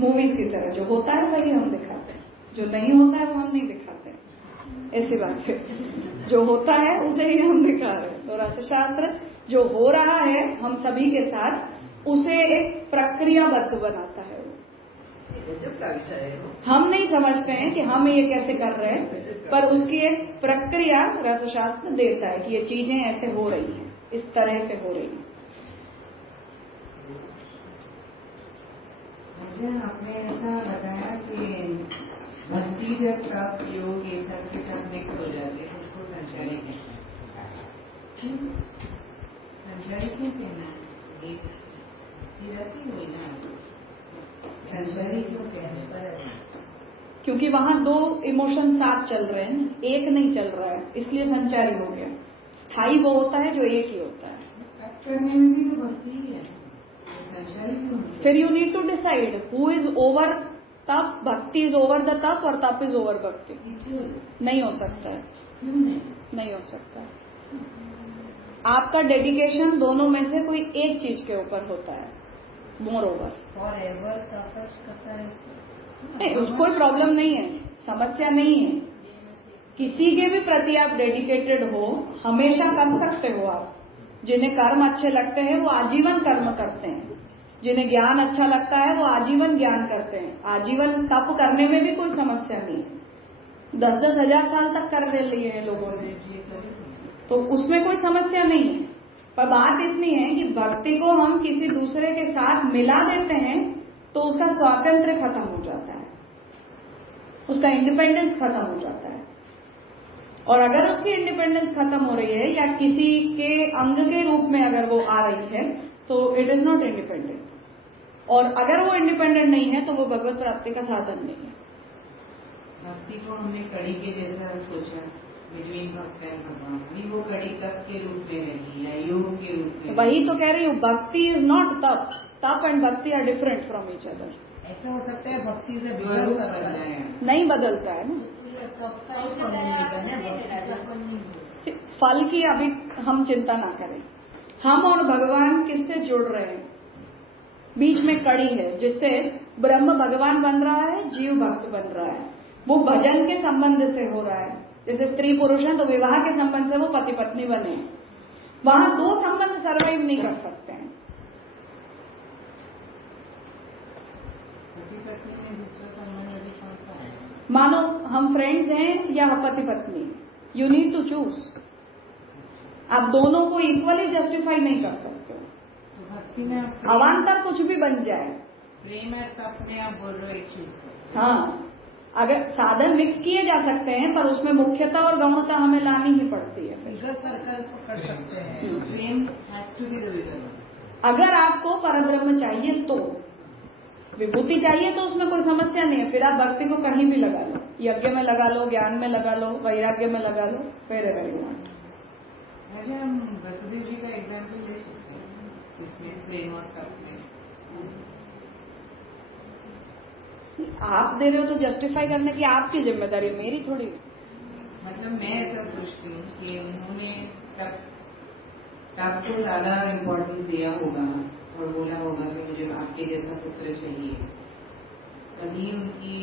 मूवीज की तरह जो होता है वही हम दिखाते हैं, जो नहीं होता है वो हम नहीं दिखाते हैं। ऐसी बात है, जो होता है उसे ही हम दिखा रहे हैं। तो रसशास्त्र जो हो रहा है हम सभी के साथ, उसे एक प्रक्रियाबद्ध बनाता है। हम नहीं समझते हैं कि हम ये कैसे कर रहे हैं, पर उसकी एक प्रक्रिया रसशास्त्र देता है कि ये चीजें ऐसे हो रही हैं, इस तरह से हो रही हैं। मुझे आपने ऐसा बताया कि भक्ति जब तप योग ये सब के साथ मिक्स हो जाते हैं उसको संचारी कहते हैं। संचारी क्यों कहना है? एक रसी हुई ना, संचारी क्यों कहने पर? क्योंकि वहां दो इमोशन साथ चल रहे हैं, एक नहीं चल रहा है, इसलिए संचारी हो गया। स्थायी वो होता है जो एक ही होता है। करने में भी तो भक्ति ही है, संचारी क्यों? फिर you need to decide who is over तप, भक्ति इज ओवर द तप और तप इज ओवर भक्ति। नहीं हो सकता है, नहीं हो सकता है। आपका डेडिकेशन दोनों में से कोई एक चीज के ऊपर होता है, मोर ओवर। और एवर तपस करता है, नहीं, कोई प्रॉब्लम नहीं है, समस्या नहीं है। किसी के भी प्रति आप डेडिकेटेड हो, हमेशा कर सकते हो आप। जिन्हें कर्म अच्छे लगते हैं वो आजीवन कर्म करते हैं, जिन्हें ज्ञान अच्छा लगता है वो आजीवन ज्ञान करते हैं। आजीवन तप करने में भी कोई समस्या नहीं है। 10-10 हजार साल तक कर ले लिए हैं लोगों ने, तो उसमें कोई समस्या नहीं है। पर बात इतनी है कि भक्ति को हम किसी दूसरे के साथ मिला देते हैं तो उसका स्वातंत्र्य खत्म हो जाता है, उसका इंडिपेंडेंस खत्म हो जाता है। और अगर उसकी इंडिपेंडेंस खत्म हो रही है या किसी के अंग के रूप में अगर वो आ रही है तो इट इज नॉट इंडिपेंडेंट। और अगर वो इंडिपेंडेंट नहीं है तो वो भगवत प्राप्ति का साधन नहीं है। भक्ति को हमने कड़ी के जैसा सोचा, बिटवीन भक्त एंड भगवान, भी वो कड़ी तप के रूप में रही या योग के रूप में। वही तो कह रही हूँ, भक्ति इज नॉट तप। तप एंड भक्ति are different from each other. ऐसा हो सकता है भक्ति से जो बदल रूप सकता बन है, जाए। नहीं बदलता है ना। फल की अभी हम चिंता ना करें। हम और भगवान किससे जुड़ रहे हैं? बीच में कड़ी है जिससे ब्रह्म भगवान बन रहा है, जीव भक्त बन रहा है। वो भजन के संबंध से हो रहा है। जैसे स्त्री पुरुष है तो विवाह के संबंध से वो पति पत्नी बने, वहां दो संबंध सर्वाइव नहीं कर सकते हैं। पति पत्नी में दूसरा संबंध अभी कौन सा है? मानो हम फ्रेंड्स हैं या पति पत्नी, यू नीड टू चूज। आप दोनों को इक्वली जस्टिफाई नहीं कर सकते। तो भक्ति में आप अवान्तर कुछ भी बन जाए, प्रेम है तब में आप बोल रहे हो एक चीज को। हाँ, अगर साधन मिक्स किए जा सकते हैं पर उसमें मुख्यता और गौणता हमें लानी ही पड़ती है। विगत सर्कल पकड़ सकते हैं। प्रेम has to be the reason. अगर आपको परब्रह्म चाहिए तो, विभूति चाहिए तो उसमें कोई समस्या नहीं है, फिर आप भक्ति को कहीं भी लगा लो, यज्ञ में लगा लो, ज्ञान में लगा लो, वैराग्य में लगा लो, वेरेवर यू वांट। अच्छा, हम वसुदेव जी का एग्जाम्पल ले सकते हैं इसमें प्रेम और तप में। आप दे रहे हो तो जस्टिफाई करने की आपकी जिम्मेदारी, मेरी थोड़ी। मतलब मैं ऐसा सोचती हूँ कि उन्होंने तप को ज्यादा इम्पोर्टेंस दिया होगा और बोला होगा कि मुझे आपके जैसा पुत्र चाहिए, तभी उनकी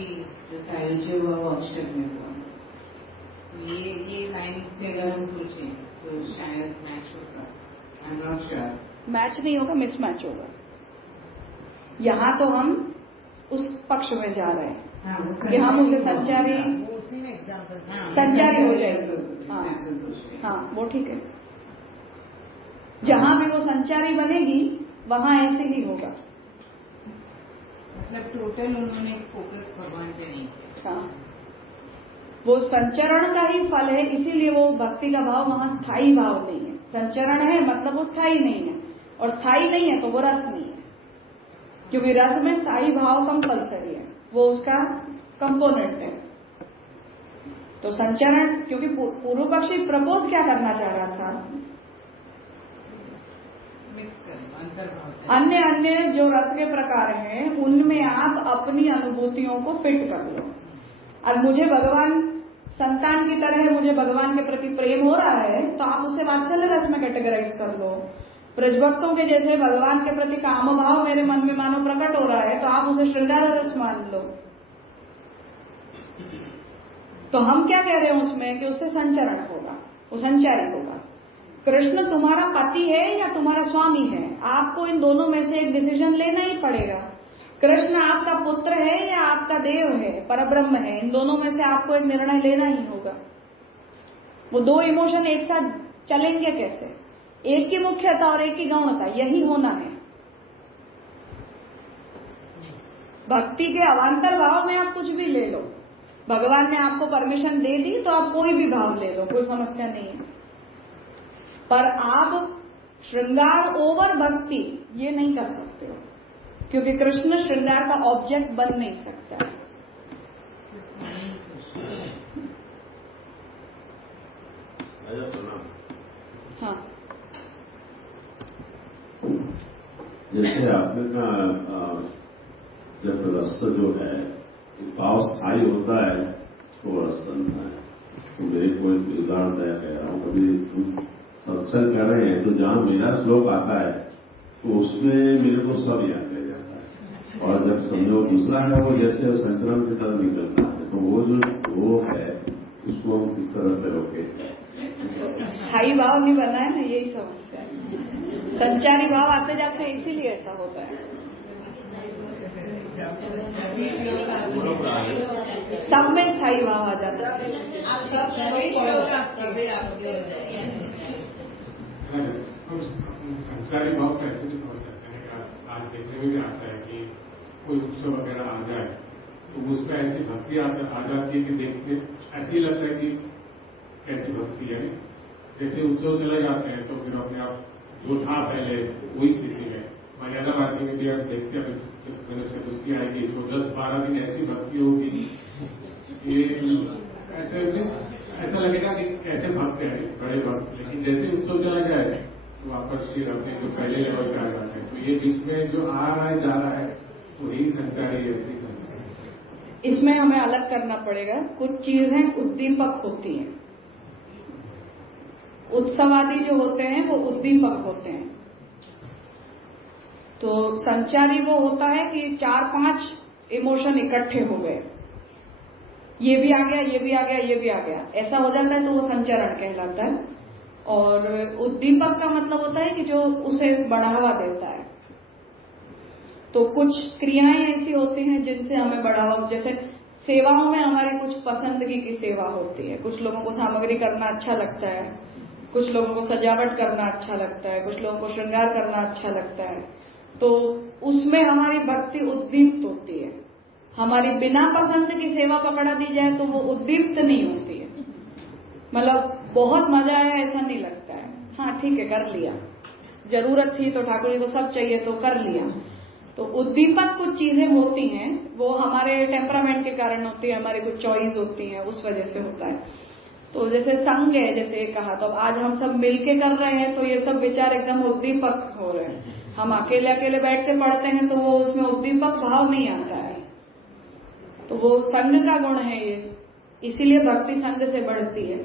जो सायुज्य हुआ वो अक्षर में हुआ। तो ये लाइन से अगर हम सोचें तो शायद मैच होगा। I am not sure. Match नहीं होगा, मिसमैच होगा। यहाँ तो हम उस पक्ष में जा रहे हैं कि हम उसे संचारी, उसी में एग्जाम्पल संचारी हो जाएगी। हाँ, वो ठीक है। जहां भी वो संचारी बनेगी वहां ऐसे ही होगा। मतलब टोटल उन्होंने फोकस भगवान पे नहीं किया। हाँ, वो संचरण का ही फल है, इसीलिए वो भक्ति का भाव वहां स्थायी भाव नहीं है। संचरण है मतलब वो स्थायी नहीं है, और स्थायी नहीं है तो वो रस नहीं है, क्योंकि रस में स्थायी भाव कंपल्सरी है, वो उसका कंपोनेंट है। तो संचरण, क्योंकि पूर्व पक्षी प्रपोज क्या करना चाह रहा था, अन्य अन्य जो रस के प्रकार हैं उनमें आप अपनी अनुभूतियों को फिट कर लो। और मुझे भगवान संतान की तरह, मुझे भगवान के प्रति प्रेम हो रहा है तो आप उसे वात्सल्य रस में कैटेगराइज कर लो। ब्रजभक्तों के जैसे भगवान के प्रति काम भाव मेरे मन में मानो प्रकट हो रहा है तो आप उसे श्रृंगार रस मान लो। तो हम क्या कह रहे हैं उसमें कि उससे संचरण होगा, वो संचारी होगा। कृष्ण तुम्हारा पति है या तुम्हारा स्वामी है, आपको इन दोनों में से एक डिसीजन लेना ही पड़ेगा। कृष्ण आपका पुत्र है या आपका देव है, परब्रह्म है, इन दोनों में से आपको एक निर्णय लेना ही होगा। वो दो इमोशन एक साथ चलेंगे कैसे? एक की मुख्यता और एक की गौणता, यही होना है। भक्ति के अवान्तर भाव में आप कुछ भी ले लो, भगवान ने आपको परमिशन दे दी तो आप कोई भी भाव ले लो, कोई समस्या नहीं है। पर आप श्रृंगार ओवर भक्ति ये नहीं कर सकते हो, क्योंकि कृष्ण श्रृंगार का ऑब्जेक्ट बन नहीं सकता। हाँ, जैसे आपने कहा जब रस जो है भाव स्थायी होता है तो रस बनता है। तो मेरे को एक उदाहरण दया कह रहा हूँ, कभी सत्संग कर रहे हैं तो जहां मेरा श्लोक आता है तो उसमें मेरे को सब याद रह जाता है, और जब समझो दूसरा है वो जैसे संचरण की तरह निकलता है, तो वो जो वो है उसको हम किस तरह से रोके? स्थायी भाव नहीं बना है ना, यही समस्या है। संचारी भाव आते जाते हैं, इसीलिए ऐसा होता है। सब में स्थायी भाव आ जाता है। संचारी भाव कैसे भी समझ सकते हैं कि आज देखने में भी आता है कि कोई उत्सव वगैरह आ जाए तो उसमें ऐसी भक्ति आ जाती है कि देखते ऐसे ही लगता है कि कैसी भक्ति है। जैसे उत्सव चले जाते हैं तो फिर अपने आप जो था पहले वही स्थिति में मर्यादा भारती में भी आप देखते हैं चतुर्थी आएगी तो 10-12 दिन ऐसी भक्ति होगी, ये ऐसा लगेगा कि कैसे भक्त है बड़े भक्त, लेकिन जैसे उत्सव चला जाए तो वापस फिर अपने जो पहले लेवल पे आ जाते हैं। तो ये इसमें जो आ रहा है जा रहा है तो यही संचारी ऐसी संचार। इसमें हमें अलग करना पड़ेगा। कुछ चीजें उद्दीपक होती हैं, उत्सवादी जो होते हैं वो उद्दीपक होते हैं। तो संचारी वो होता है कि 4-5 इमोशन इकट्ठे हो गए, ये भी आ गया, ये भी आ गया, ये भी आ गया, ऐसा हो जाता है तो वो संचरण कहलाता है। और उद्दीपक का मतलब होता है कि जो उसे बढ़ावा देता है। तो कुछ क्रियाएं ऐसी होती हैं जिनसे हमें बढ़ावा, जैसे सेवाओं में हमारी कुछ पसंदगी की सेवा होती है। कुछ लोगों को सामग्री करना अच्छा लगता है, कुछ लोगों को सजावट करना अच्छा लगता है, कुछ लोगों को श्रृंगार करना अच्छा लगता है। तो उसमें हमारी भक्ति उद्दीप्त होती है। हमारी बिना पसंद की सेवा पकड़ा दी जाए तो वो उद्दीप्त नहीं होती है, मतलब बहुत मजा आया ऐसा नहीं लगता है। हाँ ठीक है, कर लिया, जरूरत थी तो ठाकुर जी को सब चाहिए तो कर लिया। तो उद्दीपक कुछ चीजें होती हैं, वो हमारे टेम्परामेंट के कारण होती है, हमारी कुछ चॉइस होती है, उस वजह से होता है। तो जैसे संग है, जैसे कहा, तो आज हम सब मिलके कर रहे हैं तो ये सब विचार एकदम उद्दीपक हो रहे हैं। हम अकेले अकेले बैठ के पढ़ते हैं तो वो उसमें उद्दीपक भाव नहीं आता है। तो वो संग का गुण है ये, इसीलिए भक्ति संग से बढ़ती है।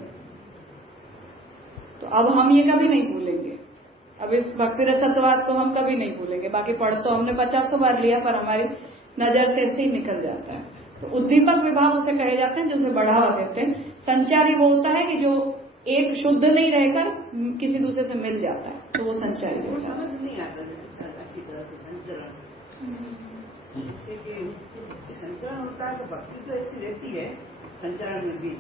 तो अब हम ये कभी नहीं भूलेंगे, अब इस भक्ति रसत्ववाद को हम कभी नहीं भूलेंगे। बाकी पढ़ तो हमने 50 बार लिया, पर हमारी नजर से ऐसे ही निकल जाता है। तो उद्दीपक विभाग उसे कहे जाते हैं जो उसे बढ़ावा देते हैं। संचारी वो होता है कि जो एक शुद्ध नहीं रहकर किसी दूसरे से मिल जाता है, तो वो संचारी वो होता है। समझ नहीं आता अच्छी तरह से संचरण। संचरण होता है तो भक्ति तो ऐसी रहती है संचरण में भी।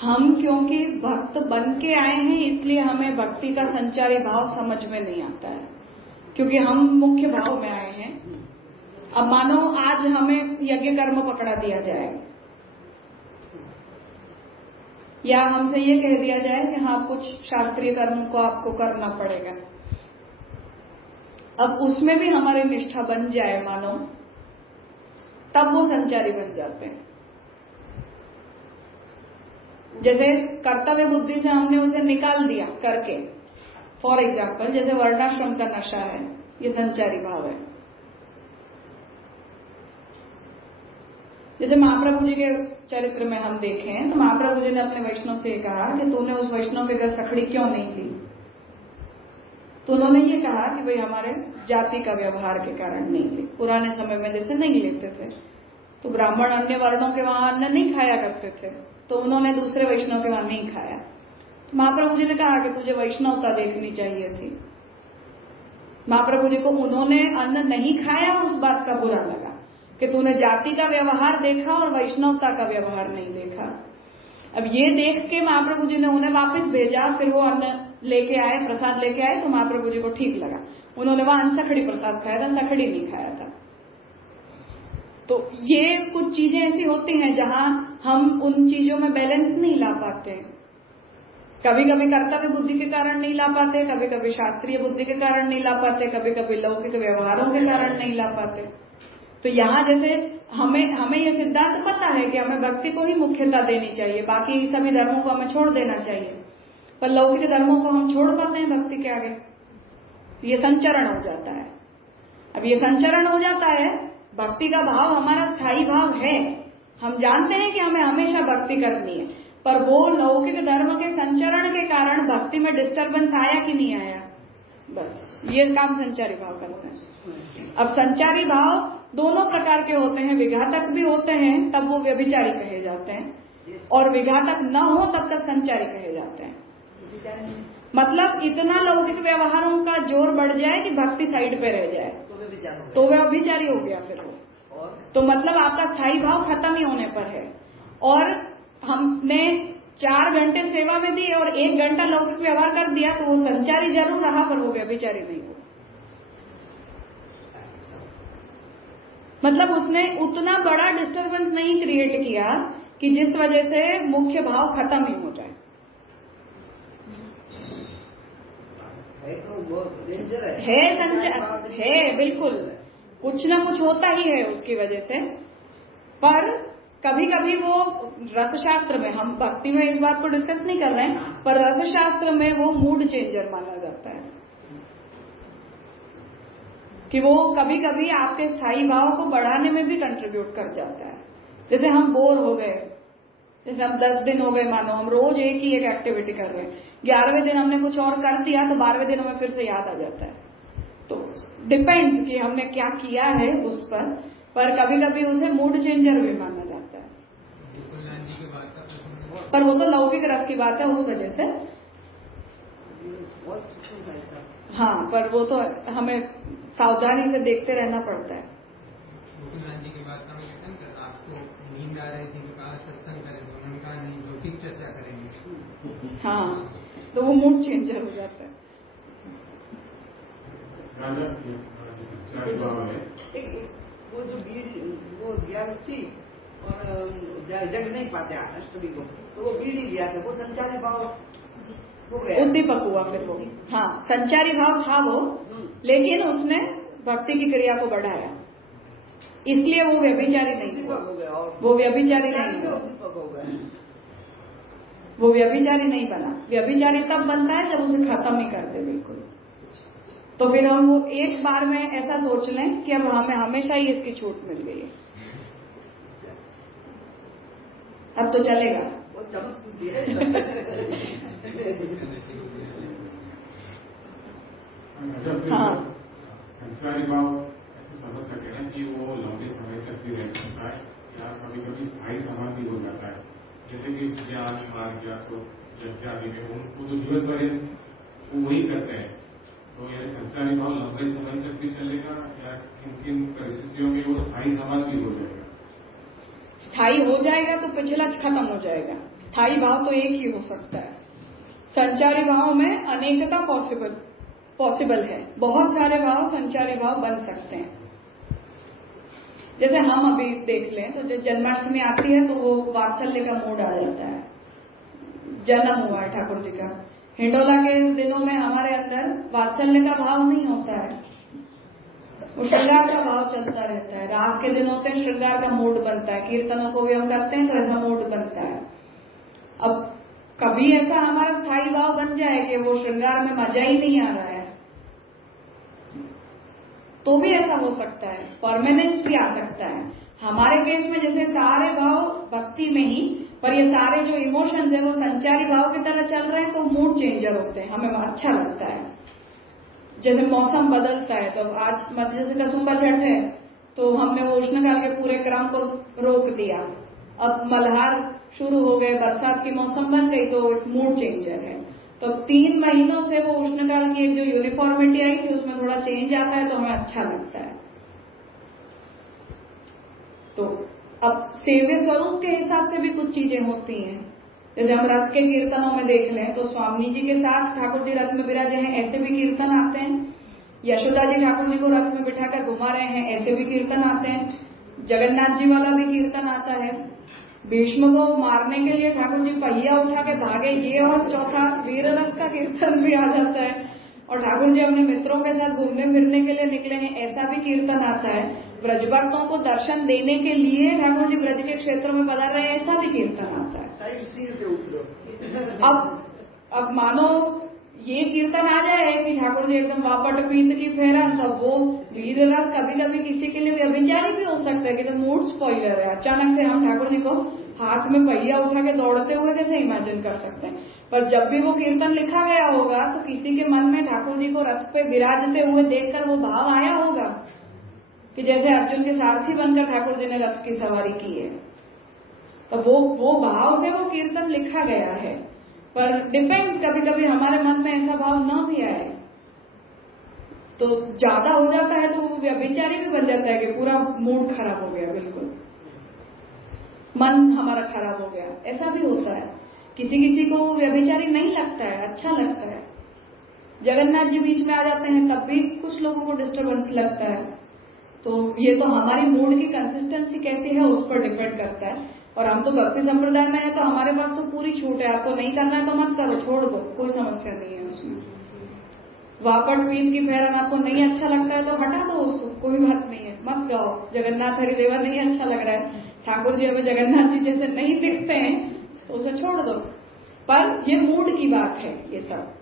हम क्योंकि भक्त बन के आए हैं इसलिए हमें भक्ति का संचारी भाव समझ में नहीं आता है, क्योंकि हम मुख्य भाव में आए हैं। अब मानो आज हमें यज्ञ कर्म पकड़ा दिया जाए, या हमसे ये कह दिया जाए कि हाँ कुछ शास्त्रीय कर्म को आपको करना पड़ेगा, अब उसमें भी हमारी निष्ठा बन जाए मानो, तब वो संचारी बन जाते हैं। जैसे कर्तव्य बुद्धि से हमने उसे निकाल दिया करके, फॉर एग्जाम्पल जैसे वर्णाश्रम का नशा है, ये संचारी भाव है। जैसे महाप्रभु जी के चरित्र में हम देखें तो महाप्रभु जी ने अपने वैष्णव से कहा कि तूने उस वैष्णव के घर सखड़ी क्यों नहीं ली? तो उन्होंने ये कहा कि भाई हमारे जाति का व्यवहार के कारण नहीं ली। पुराने समय में जैसे नहीं लेते थे, तो ब्राह्मण अन्य वर्णों के वहां अन्न नहीं खाया करते थे, तो उन्होंने दूसरे वैष्णव के वहां नहीं खाया। तो महाप्रभु जी ने कहा कि तुझे वैष्णवता देखनी चाहिए थी। महाप्रभु जी को उन्होंने अन्न नहीं खाया, उस बात का बुरा लगा कि तूने जाति का व्यवहार देखा और वैष्णवता का व्यवहार नहीं देखा। अब ये देख के महाप्रभु जी ने उन्हें वापस भेजा, फिर वो अन्न लेके आए, प्रसाद लेके आए, तो महाप्रभु जी को ठीक लगा। उन्होंने वहां सखड़ी प्रसाद खाया था, सखड़ी नहीं खाया था। तो ये कुछ चीजें ऐसी होती हैं जहां हम उन चीजों में बैलेंस नहीं ला पाते। कभी कभी कर्तव्य बुद्धि के कारण नहीं ला पाते, कभी कभी शास्त्रीय बुद्धि के कारण नहीं ला पाते, कभी कभी लौकिक व्यवहारों के कारण नहीं ला पाते। तो यहाँ जैसे हमें ये सिद्धांत पता है कि हमें भक्ति को ही मुख्यता देनी चाहिए, बाकी सभी धर्मों को हमें छोड़ देना चाहिए, पर लौकिक धर्मों को हम छोड़ पाते हैं भक्ति के आगे, ये संचरण हो जाता है। अब ये संचरण हो जाता है, भक्ति का भाव हमारा स्थायी भाव है, हम जानते हैं कि हमें हमेशा भक्ति करनी है, पर वो लौकिक धर्म के संचरण के कारण भक्ति में डिस्टर्बेंस आया कि नहीं आया, बस ये काम संचारी भाव करता है। अब संचारी भाव दोनों प्रकार के होते हैं, विघातक भी होते हैं तब वो व्यभिचारी कहे जाते हैं, और विघातक न हो तब तक संचारी कहे जाते हैं। मतलब इतना लौकिक व्यवहारों का जोर बढ़ जाए कि भक्ति साइड पे रह जाए तो वह व्यभिचारी हो गया फिर वो। तो मतलब आपका स्थायी भाव खत्म ही होने पर है, और हमने 4 घंटे सेवा में दी और 1 घंटा लौकिक व्यवहार कर दिया तो वो संचारी जरूर रहा, पर वो व्यभिचारी नहीं हुआ। मतलब उसने उतना बड़ा डिस्टरबेंस नहीं क्रिएट किया कि जिस वजह से मुख्य भाव खत्म ही हो जाए। है संचार है, बिल्कुल कुछ ना कुछ होता ही है उसकी वजह से, पर कभी कभी वो रसशास्त्र में, हम भक्ति में इस बात को डिस्कस नहीं कर रहे हैं, पर रसशास्त्र में वो मूड चेंजर माना जाता है कि वो कभी कभी आपके स्थायी भाव को बढ़ाने में भी कंट्रीब्यूट कर जाता है। जैसे हम बोर हो गए, जैसे हम 10 दिन हो गए, मानो हम रोज एक ही एक एक्टिविटी कर रहे हैं, 11वें दिन हमने कुछ और कर दिया तो 12वें दिन हमें फिर से याद आ जाता है। तो डिपेंड्स कि हमने क्या किया है उस पर कभी कभी उसे मूड चेंजर भी माना जाता है। पर वो तो लौकिक रस की बात है उस वजह से। बहुत सूक्ष्म था ऐसा। हाँ, पर वो तो हमें सावधानी से देखते रहना पड़ता है। गोकुलनाथ जी की बात का मैं कथन करता, आपको नींद आ रही थी तो कहा सत्संग करें, तो उन्होंने कहा नहीं लौकिक चर्चा करेंगे। हाँ, तो वो मूड चेंजर हो जाता है। वो जो वो ज्ञान थी और जग नहीं पाते अष्टमी को, तो वो बीड़ी लिया था, वो संचारी भाव हो गया, उद्दीपक हुआ फिर वो। हाँ, संचारी भाव था वो, लेकिन उसने भक्ति की क्रिया को बढ़ाया, इसलिए वो व्यभिचारी नहीं हुआ। वो व्यभिचारी नहीं हुआ, वो व्यभिचारी नहीं बना। व्यभिचारी तब बनता है जब उसे खत्म नहीं करते बिल्कुल। तो फिर हम वो एक बार में ऐसा सोच लें कि अब हमें हमेशा ही इसकी छूट मिल गई है, अब तो चलेगा। हाँ, संसारी भाव ऐसे समझ सके ना कि वो लंबे समय तक भी रह सकता है या कभी कभी स्थायी समाधि हो जाता है, जैसे कि ज्ञान मार्ग या तो यज्ञ आदि में उनको तो जीवन भर वो वही करते हैं। तो यह संसारी भाव लंबे समय तक भी चलेगा या किन किन परिस्थितियों में वो स्थायी समाधि हो जाएगा? स्थायी हो जाएगा तो पिछला खत्म हो जाएगा। स्थायी भाव तो एक ही हो सकता है। संचारी भाव में अनेकता पॉसिबल है, बहुत सारे भाव संचारी भाव बन सकते हैं। जैसे हम अभी देख लें तो जब जन्माष्टमी आती है तो वो वात्सल्य का मूड आ जाता है, जन्म हुआ है ठाकुर जी का। हिंडोला के दिनों में हमारे अंदर वात्सल्य का भाव नहीं होता है, वो श्रृंगार का भाव चलता रहता है। रात के दिन होते हैं, श्रृंगार का मूड बनता है, कीर्तनों को भी हम करते हैं तो ऐसा मूड बनता है। अब कभी ऐसा हमारा स्थायी भाव बन जाए कि वो श्रृंगार में मजा ही नहीं आ रहा है, तो भी ऐसा हो सकता है, परमानेंस भी आ सकता है। हमारे केस में जैसे सारे भाव भक्ति में ही, पर ये सारे जो इमोशंस है वो संचारी भाव की तरह चल रहे हैं, तो मूड चेंजर होते हैं, हमें अच्छा लगता है। जैसे मौसम बदलता है, तो आज जैसे कसुम्भा छठ है तो हमने वो उष्णकाल के पूरे क्रम को रोक दिया, अब मल्हार शुरू हो गए, बरसात की मौसम बन गई, तो मूड चेंजर है। तो 3 महीनों से वो उष्णकाल की एक जो यूनिफॉर्मिटी आई थी उसमें थोड़ा चेंज आता है तो हमें अच्छा लगता है। तो अब सेव्य स्वरूप के हिसाब से भी कुछ चीजें होती हैं। जैसे हम रथ के कीर्तनों में देख लें तो स्वामी जी के साथ ठाकुर जी रथ में विराजे हैं, ऐसे भी कीर्तन आते हैं। यशोदा जी ठाकुर जी को रथ में बिठाकर घुमा रहे हैं, ऐसे भी कीर्तन आते हैं। जगन्नाथ जी वाला भी कीर्तन आता है। भीष्म को मारने के लिए ठाकुर जी पहिया उठा के भागे, ये और चौथा वीर रस का कीर्तन भी आ जाता है। और ठाकुर जी अपने मित्रों के साथ घूमने फिरने के लिए निकले हैं, ऐसा भी कीर्तन आता है। ब्रजभक्तों को दर्शन देने के लिए ठाकुर जी ब्रज के क्षेत्रों में पधार रहे हैं, ऐसा भी कीर्तन आता है। अब मानो ये कीर्तन आ जाए कि ठाकुर जी एकदम वापट पीत की फेरा, तब वो वीर रस कभी कभी किसी के लिए व्यभिचारी भी हो सकता है कि तो मूड स्पॉइलर है। अचानक से हम ठाकुर जी को हाथ में पहिया उठा के दौड़ते हुए कैसे इमेजिन कर सकते हैं। पर जब भी वो कीर्तन लिखा गया होगा तो किसी के मन में ठाकुर जी को रथ पे विराजते हुए देखकर वो भाव आया होगा कि जैसे अर्जुन के सारथी बनकर ठाकुर जी ने रथ की सवारी की है। तो वो भाव से वो कीर्तन लिखा गया है। पर डिपेंड्स, कभी कभी हमारे मन में ऐसा भाव न भी आए तो ज्यादा हो जाता है तो वो व्यभिचारी भी बन जाता है कि पूरा मूड खराब हो गया, बिल्कुल मन हमारा खराब हो गया, ऐसा भी होता है। किसी किसी को व्यभिचारी नहीं लगता है, अच्छा लगता है। जगन्नाथ जी बीच में आ जाते हैं तब भी कुछ लोगों को डिस्टर्बेंस लगता है। तो ये तो हमारी मूड की कंसिस्टेंसी कैसी है उस पर डिपेंड करता है। और हम तो भक्ति संप्रदाय में है तो हमारे पास तो पूरी छूट है, आपको नहीं करना है तो मत करो, छोड़ दो, कोई समस्या नहीं है उसमें। वापट पीत की फेरन आपको नहीं अच्छा लगता है तो हटा दो उसको, कोई बात नहीं है, मत गाओ। जगन्नाथ हरिदेवा नहीं अच्छा लग रहा है, ठाकुर जी हमें जगन्नाथ जी जैसे नहीं दिखते हैं तो उसे छोड़ दो। पर ये मूड की बात है ये सब।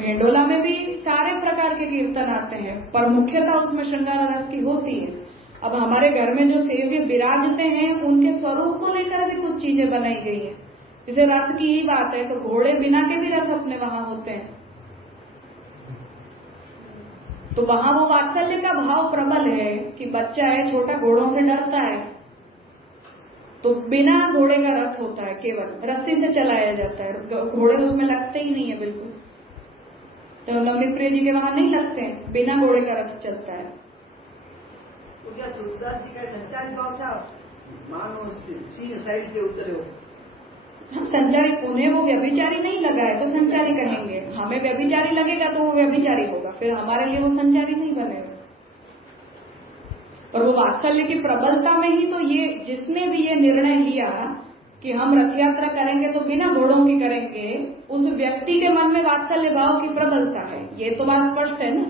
हिंडोला में भी सारे प्रकार के कीर्तन आते हैं, पर मुख्यतः उसमें श्रृंगार रस की होती है। अब हमारे घर में जो सेव्य विराजते हैं उनके स्वरूप को लेकर भी कुछ चीजें बनाई गई है। जैसे रथ की ही बात है तो घोड़े बिना के भी रथ अपने वहां होते हैं, तो वहां वो वात्सल्य का भाव प्रबल है कि बच्चा है छोटा, घोड़ों से डरता है, तो बिना घोड़े का रथ होता है, केवल रस्सी से चलाया जाता है, घोड़े उसमें लगते ही नहीं है बिल्कुल। तो नवनीत प्रिय जी के वहां नहीं लगते हैं, बिना घोड़े का रथ चलता है। तो क्या सूरदास जी का संचारी भाव था, मानो सिंह साइड के उतरे हो। हाँ, संचारी, उन्हें वो व्यभिचारी नहीं लगा है तो संचारी कहेंगे, हमें व्यभिचारी लगेगा तो वो व्यभिचारी होगा, फिर हमारे लिए वो संचारी नहीं बनेगा। और वो वात्सल्य की प्रबलता में ही तो ये, जिसने भी ये निर्णय लिया कि हम रथ यात्रा करेंगे तो बिना घोड़ों की करेंगे, उस व्यक्ति के मन में वात्सल्य भाव की प्रबलता है। ये तो बात स्पष्ट है ना,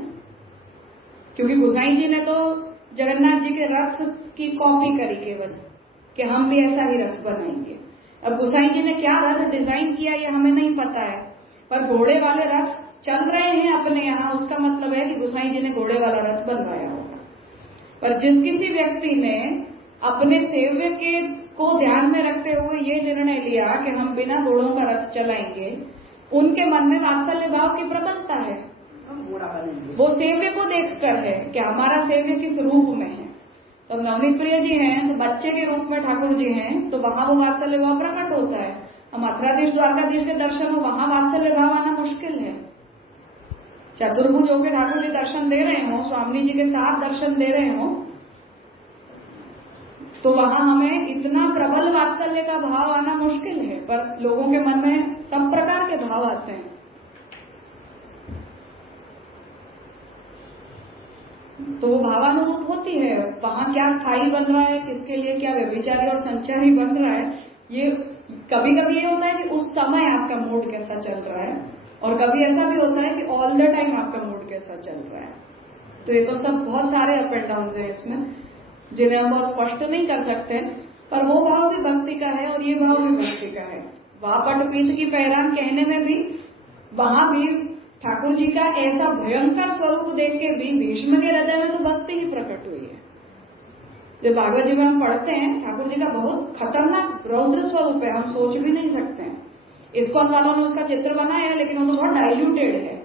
क्योंकि गोसाई जी ने तो जगन्नाथ जी के रथ की कॉपी करी केवल, कि हम भी ऐसा ही रथ बनाएंगे। अब गोसाई जी ने क्या रथ डिजाइन किया ये हमें नहीं पता है, पर घोड़े वाले रथ चल रहे हैं अपने यहाँ, उसका मतलब है कि गोसाई जी ने घोड़े वाला रथ बनवाया होगा। पर जिस किसी व्यक्ति ने अपने सेव्य के को ध्यान में रखते हुए ये निर्णय लिया कि हम बिना घोड़ों का रथ चलाएंगे, उनके मन में वात्सल्य भाव की प्रबलता है। वो सेव्य को देखकर है कि हमारा सेव्य किस रूप में है। तो नवनीत प्रिय जी हैं तो बच्चे के रूप में ठाकुर जी हैं, तो वहां वो वात्सल्य भाव प्रकट होता है। हम मथुराधीश द्वारकाधीश के दर्शन हो, वहां वात्सल्य भाव आना मुश्किल है। चतुर्भुज होकर ठाकुर जी दर्शन दे रहे हो, स्वामी जी के साथ दर्शन दे रहे हो, तो वहां हमें इतना प्रबल वात्सल्य का भाव आना मुश्किल है। पर लोगों के मन में सब प्रकार के भाव आते हैं। तो वो भावानुरूप होती है, वहां क्या स्थायी बन रहा है, किसके लिए क्या व्यभिचारी और संचारी बन रहा है। ये कभी कभी ये होता है कि उस समय आपका मूड कैसा चल रहा है, और कभी ऐसा भी होता है कि ऑल द टाइम आपका मूड कैसा चल रहा है। तो ये तो सब बहुत सारे अप एंड डाउन है इसमें, जिन्हें हम बहुत स्पष्ट नहीं कर सकते। पर वो भाव भी भक्ति का है और ये भाव भी भक्ति का है। वापट पीत की पैरान कहने में भी, वहां भी ठाकुर जी का ऐसा भयंकर स्वरूप देख के भी भीष्म के हृदय में तो भक्ति ही प्रकट हुई है। जब भागवत जी में हम पढ़ते हैं, ठाकुर जी का बहुत खतरनाक रौद्र स्वरूप है, हम सोच भी नहीं सकते हैं। इस्कॉन वालों ने उसका चित्र बनाया है, लेकिन वो तो बहुत डाइल्यूटेड है,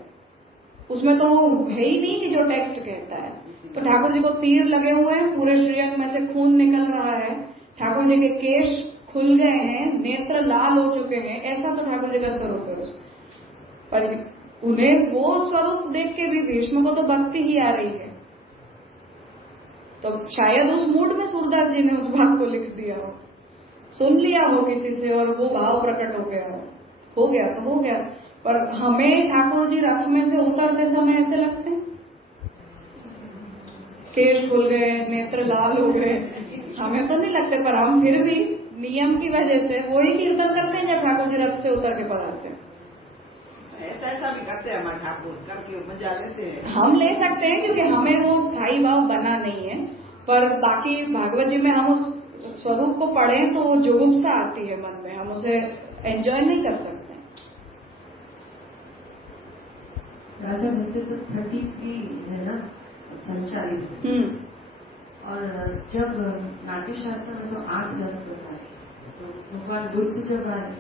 उसमें तो है ही नहीं कि जो टेक्स्ट कहता है। तो ठाकुर जी को तीर लगे हुए हैं, पूरे श्रीअंग में से खून निकल रहा है, ठाकुर जी के केश खुल गए हैं, नेत्र लाल हो चुके हैं, ऐसा तो ठाकुर जी का स्वरूप है। पर उन्हें वो स्वरूप देख के भी भीष्म को तो भक्ति ही आ रही है। तो शायद उस मूड में सूरदास जी ने उस बात को लिख दिया हो, सुन लिया हो किसी से और वो भाव प्रकट हो गया हो गया तो हो गया। पर हमें ठाकुर जी रथ में से उतरते समय ऐसे लगते हैं, केश खुल गए, नेत्र लाल हो गए, हमें तो नहीं लगते। पर हम फिर भी नियम की वजह से वही कीर्तन करते हैं जब ठाकुर जी रथ से उतर के पधारते हैं। ऐसा भी करते हैं हमारे ठाकुर, करके मजा लेते हैं। हम ले सकते हैं क्योंकि हमें वो स्थायी भाव बना नहीं है। पर बाकी भागवत जी में हम उस स्वरूप को पढ़ें तो जुगुप्सा आती है मन में, हम उसे एंजॉय नहीं कर सकते। राजा वैसे तो 33 है ना संचारी, और जब नाट्य शास्त्र में जो 8 रस होता है, तो भगवान बुद्ध जब आए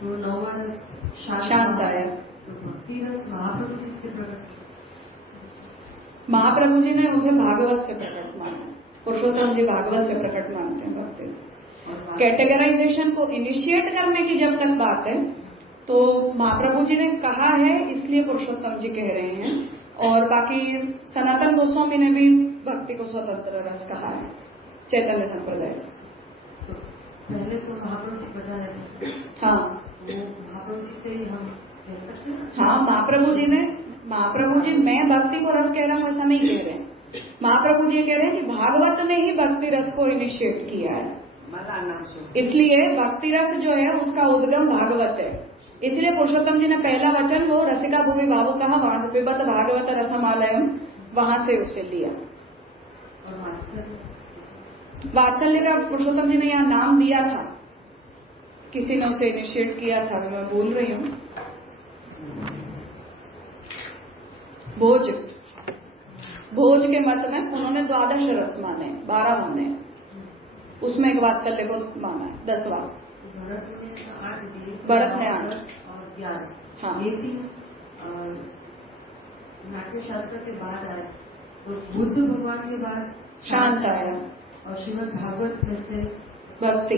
तो 9वां रस शांत आया। तो भक्ति रस महाप्रभु जी से प्रकट, महाप्रभु जी ने उसे भागवत से प्रकट माना, पुरुषोत्तम जी भागवत से प्रकट मानते हैं भक्ति। कैटेगराइजेशन को इनिशिएट करने की जब तक बात है तो महाप्रभु जी ने कहा है, इसलिए पुरुषोत्तम जी कह रहे हैं। और बाकी सनातन गोस्वामी ने भी भक्ति को स्वतंत्र रस कहा है चैतन्य संप्रदाय से। तो पहले तो महाप्रभु जी बता रहे थे, हाँ वो महाप्रभु जी से ही हम कह सकते हैं। हाँ, महाप्रभु जी मैं भक्ति को रस कह रहा हूँ ऐसा नहीं कह रहे हैं। महाप्रभु जी कह रहे हैं कि भागवत ने ही भक्ति रस को इनिशिएट किया है, इसलिए भक्ति रस जो है उसका उद्गम भागवत है। इसलिए पुरुषोत्तम जी ने पहला वचन वो रसिका भूमि भावु कहा, वहां से पिबत भागवत रसमालयम, वहां से उसे लिया। वात्सल्य का पुरुषोत्तम जी ने यहाँ नाम दिया था, किसी ने उसे इनिशिएट किया था, मैं बोल रही हूँ। भोज के मत में उन्होंने 12 रस माने, 12 माने, उसमें एक वात्सल्य को माना है 10वां। भरत ने 8 और 11। हाँ, ये 3 नाट्य शास्त्र के बाद आए। तो बुद्ध भगवान के बाद शांत आया, और श्रीमद भागवत में से भक्ति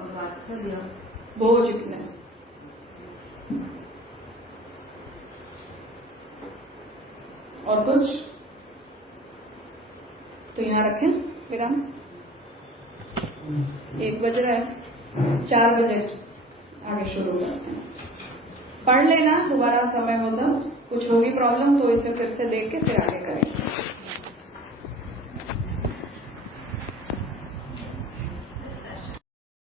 और वात्सल्य बोझ कितने और कुछ तो यहाँ रखें विराम। 1 बज रहा है, 4 बजे आगे शुरू करते हैं। पढ़ लेना दोबारा समय होता, कुछ होगी प्रॉब्लम तो इसे फिर से देख के फिर आगे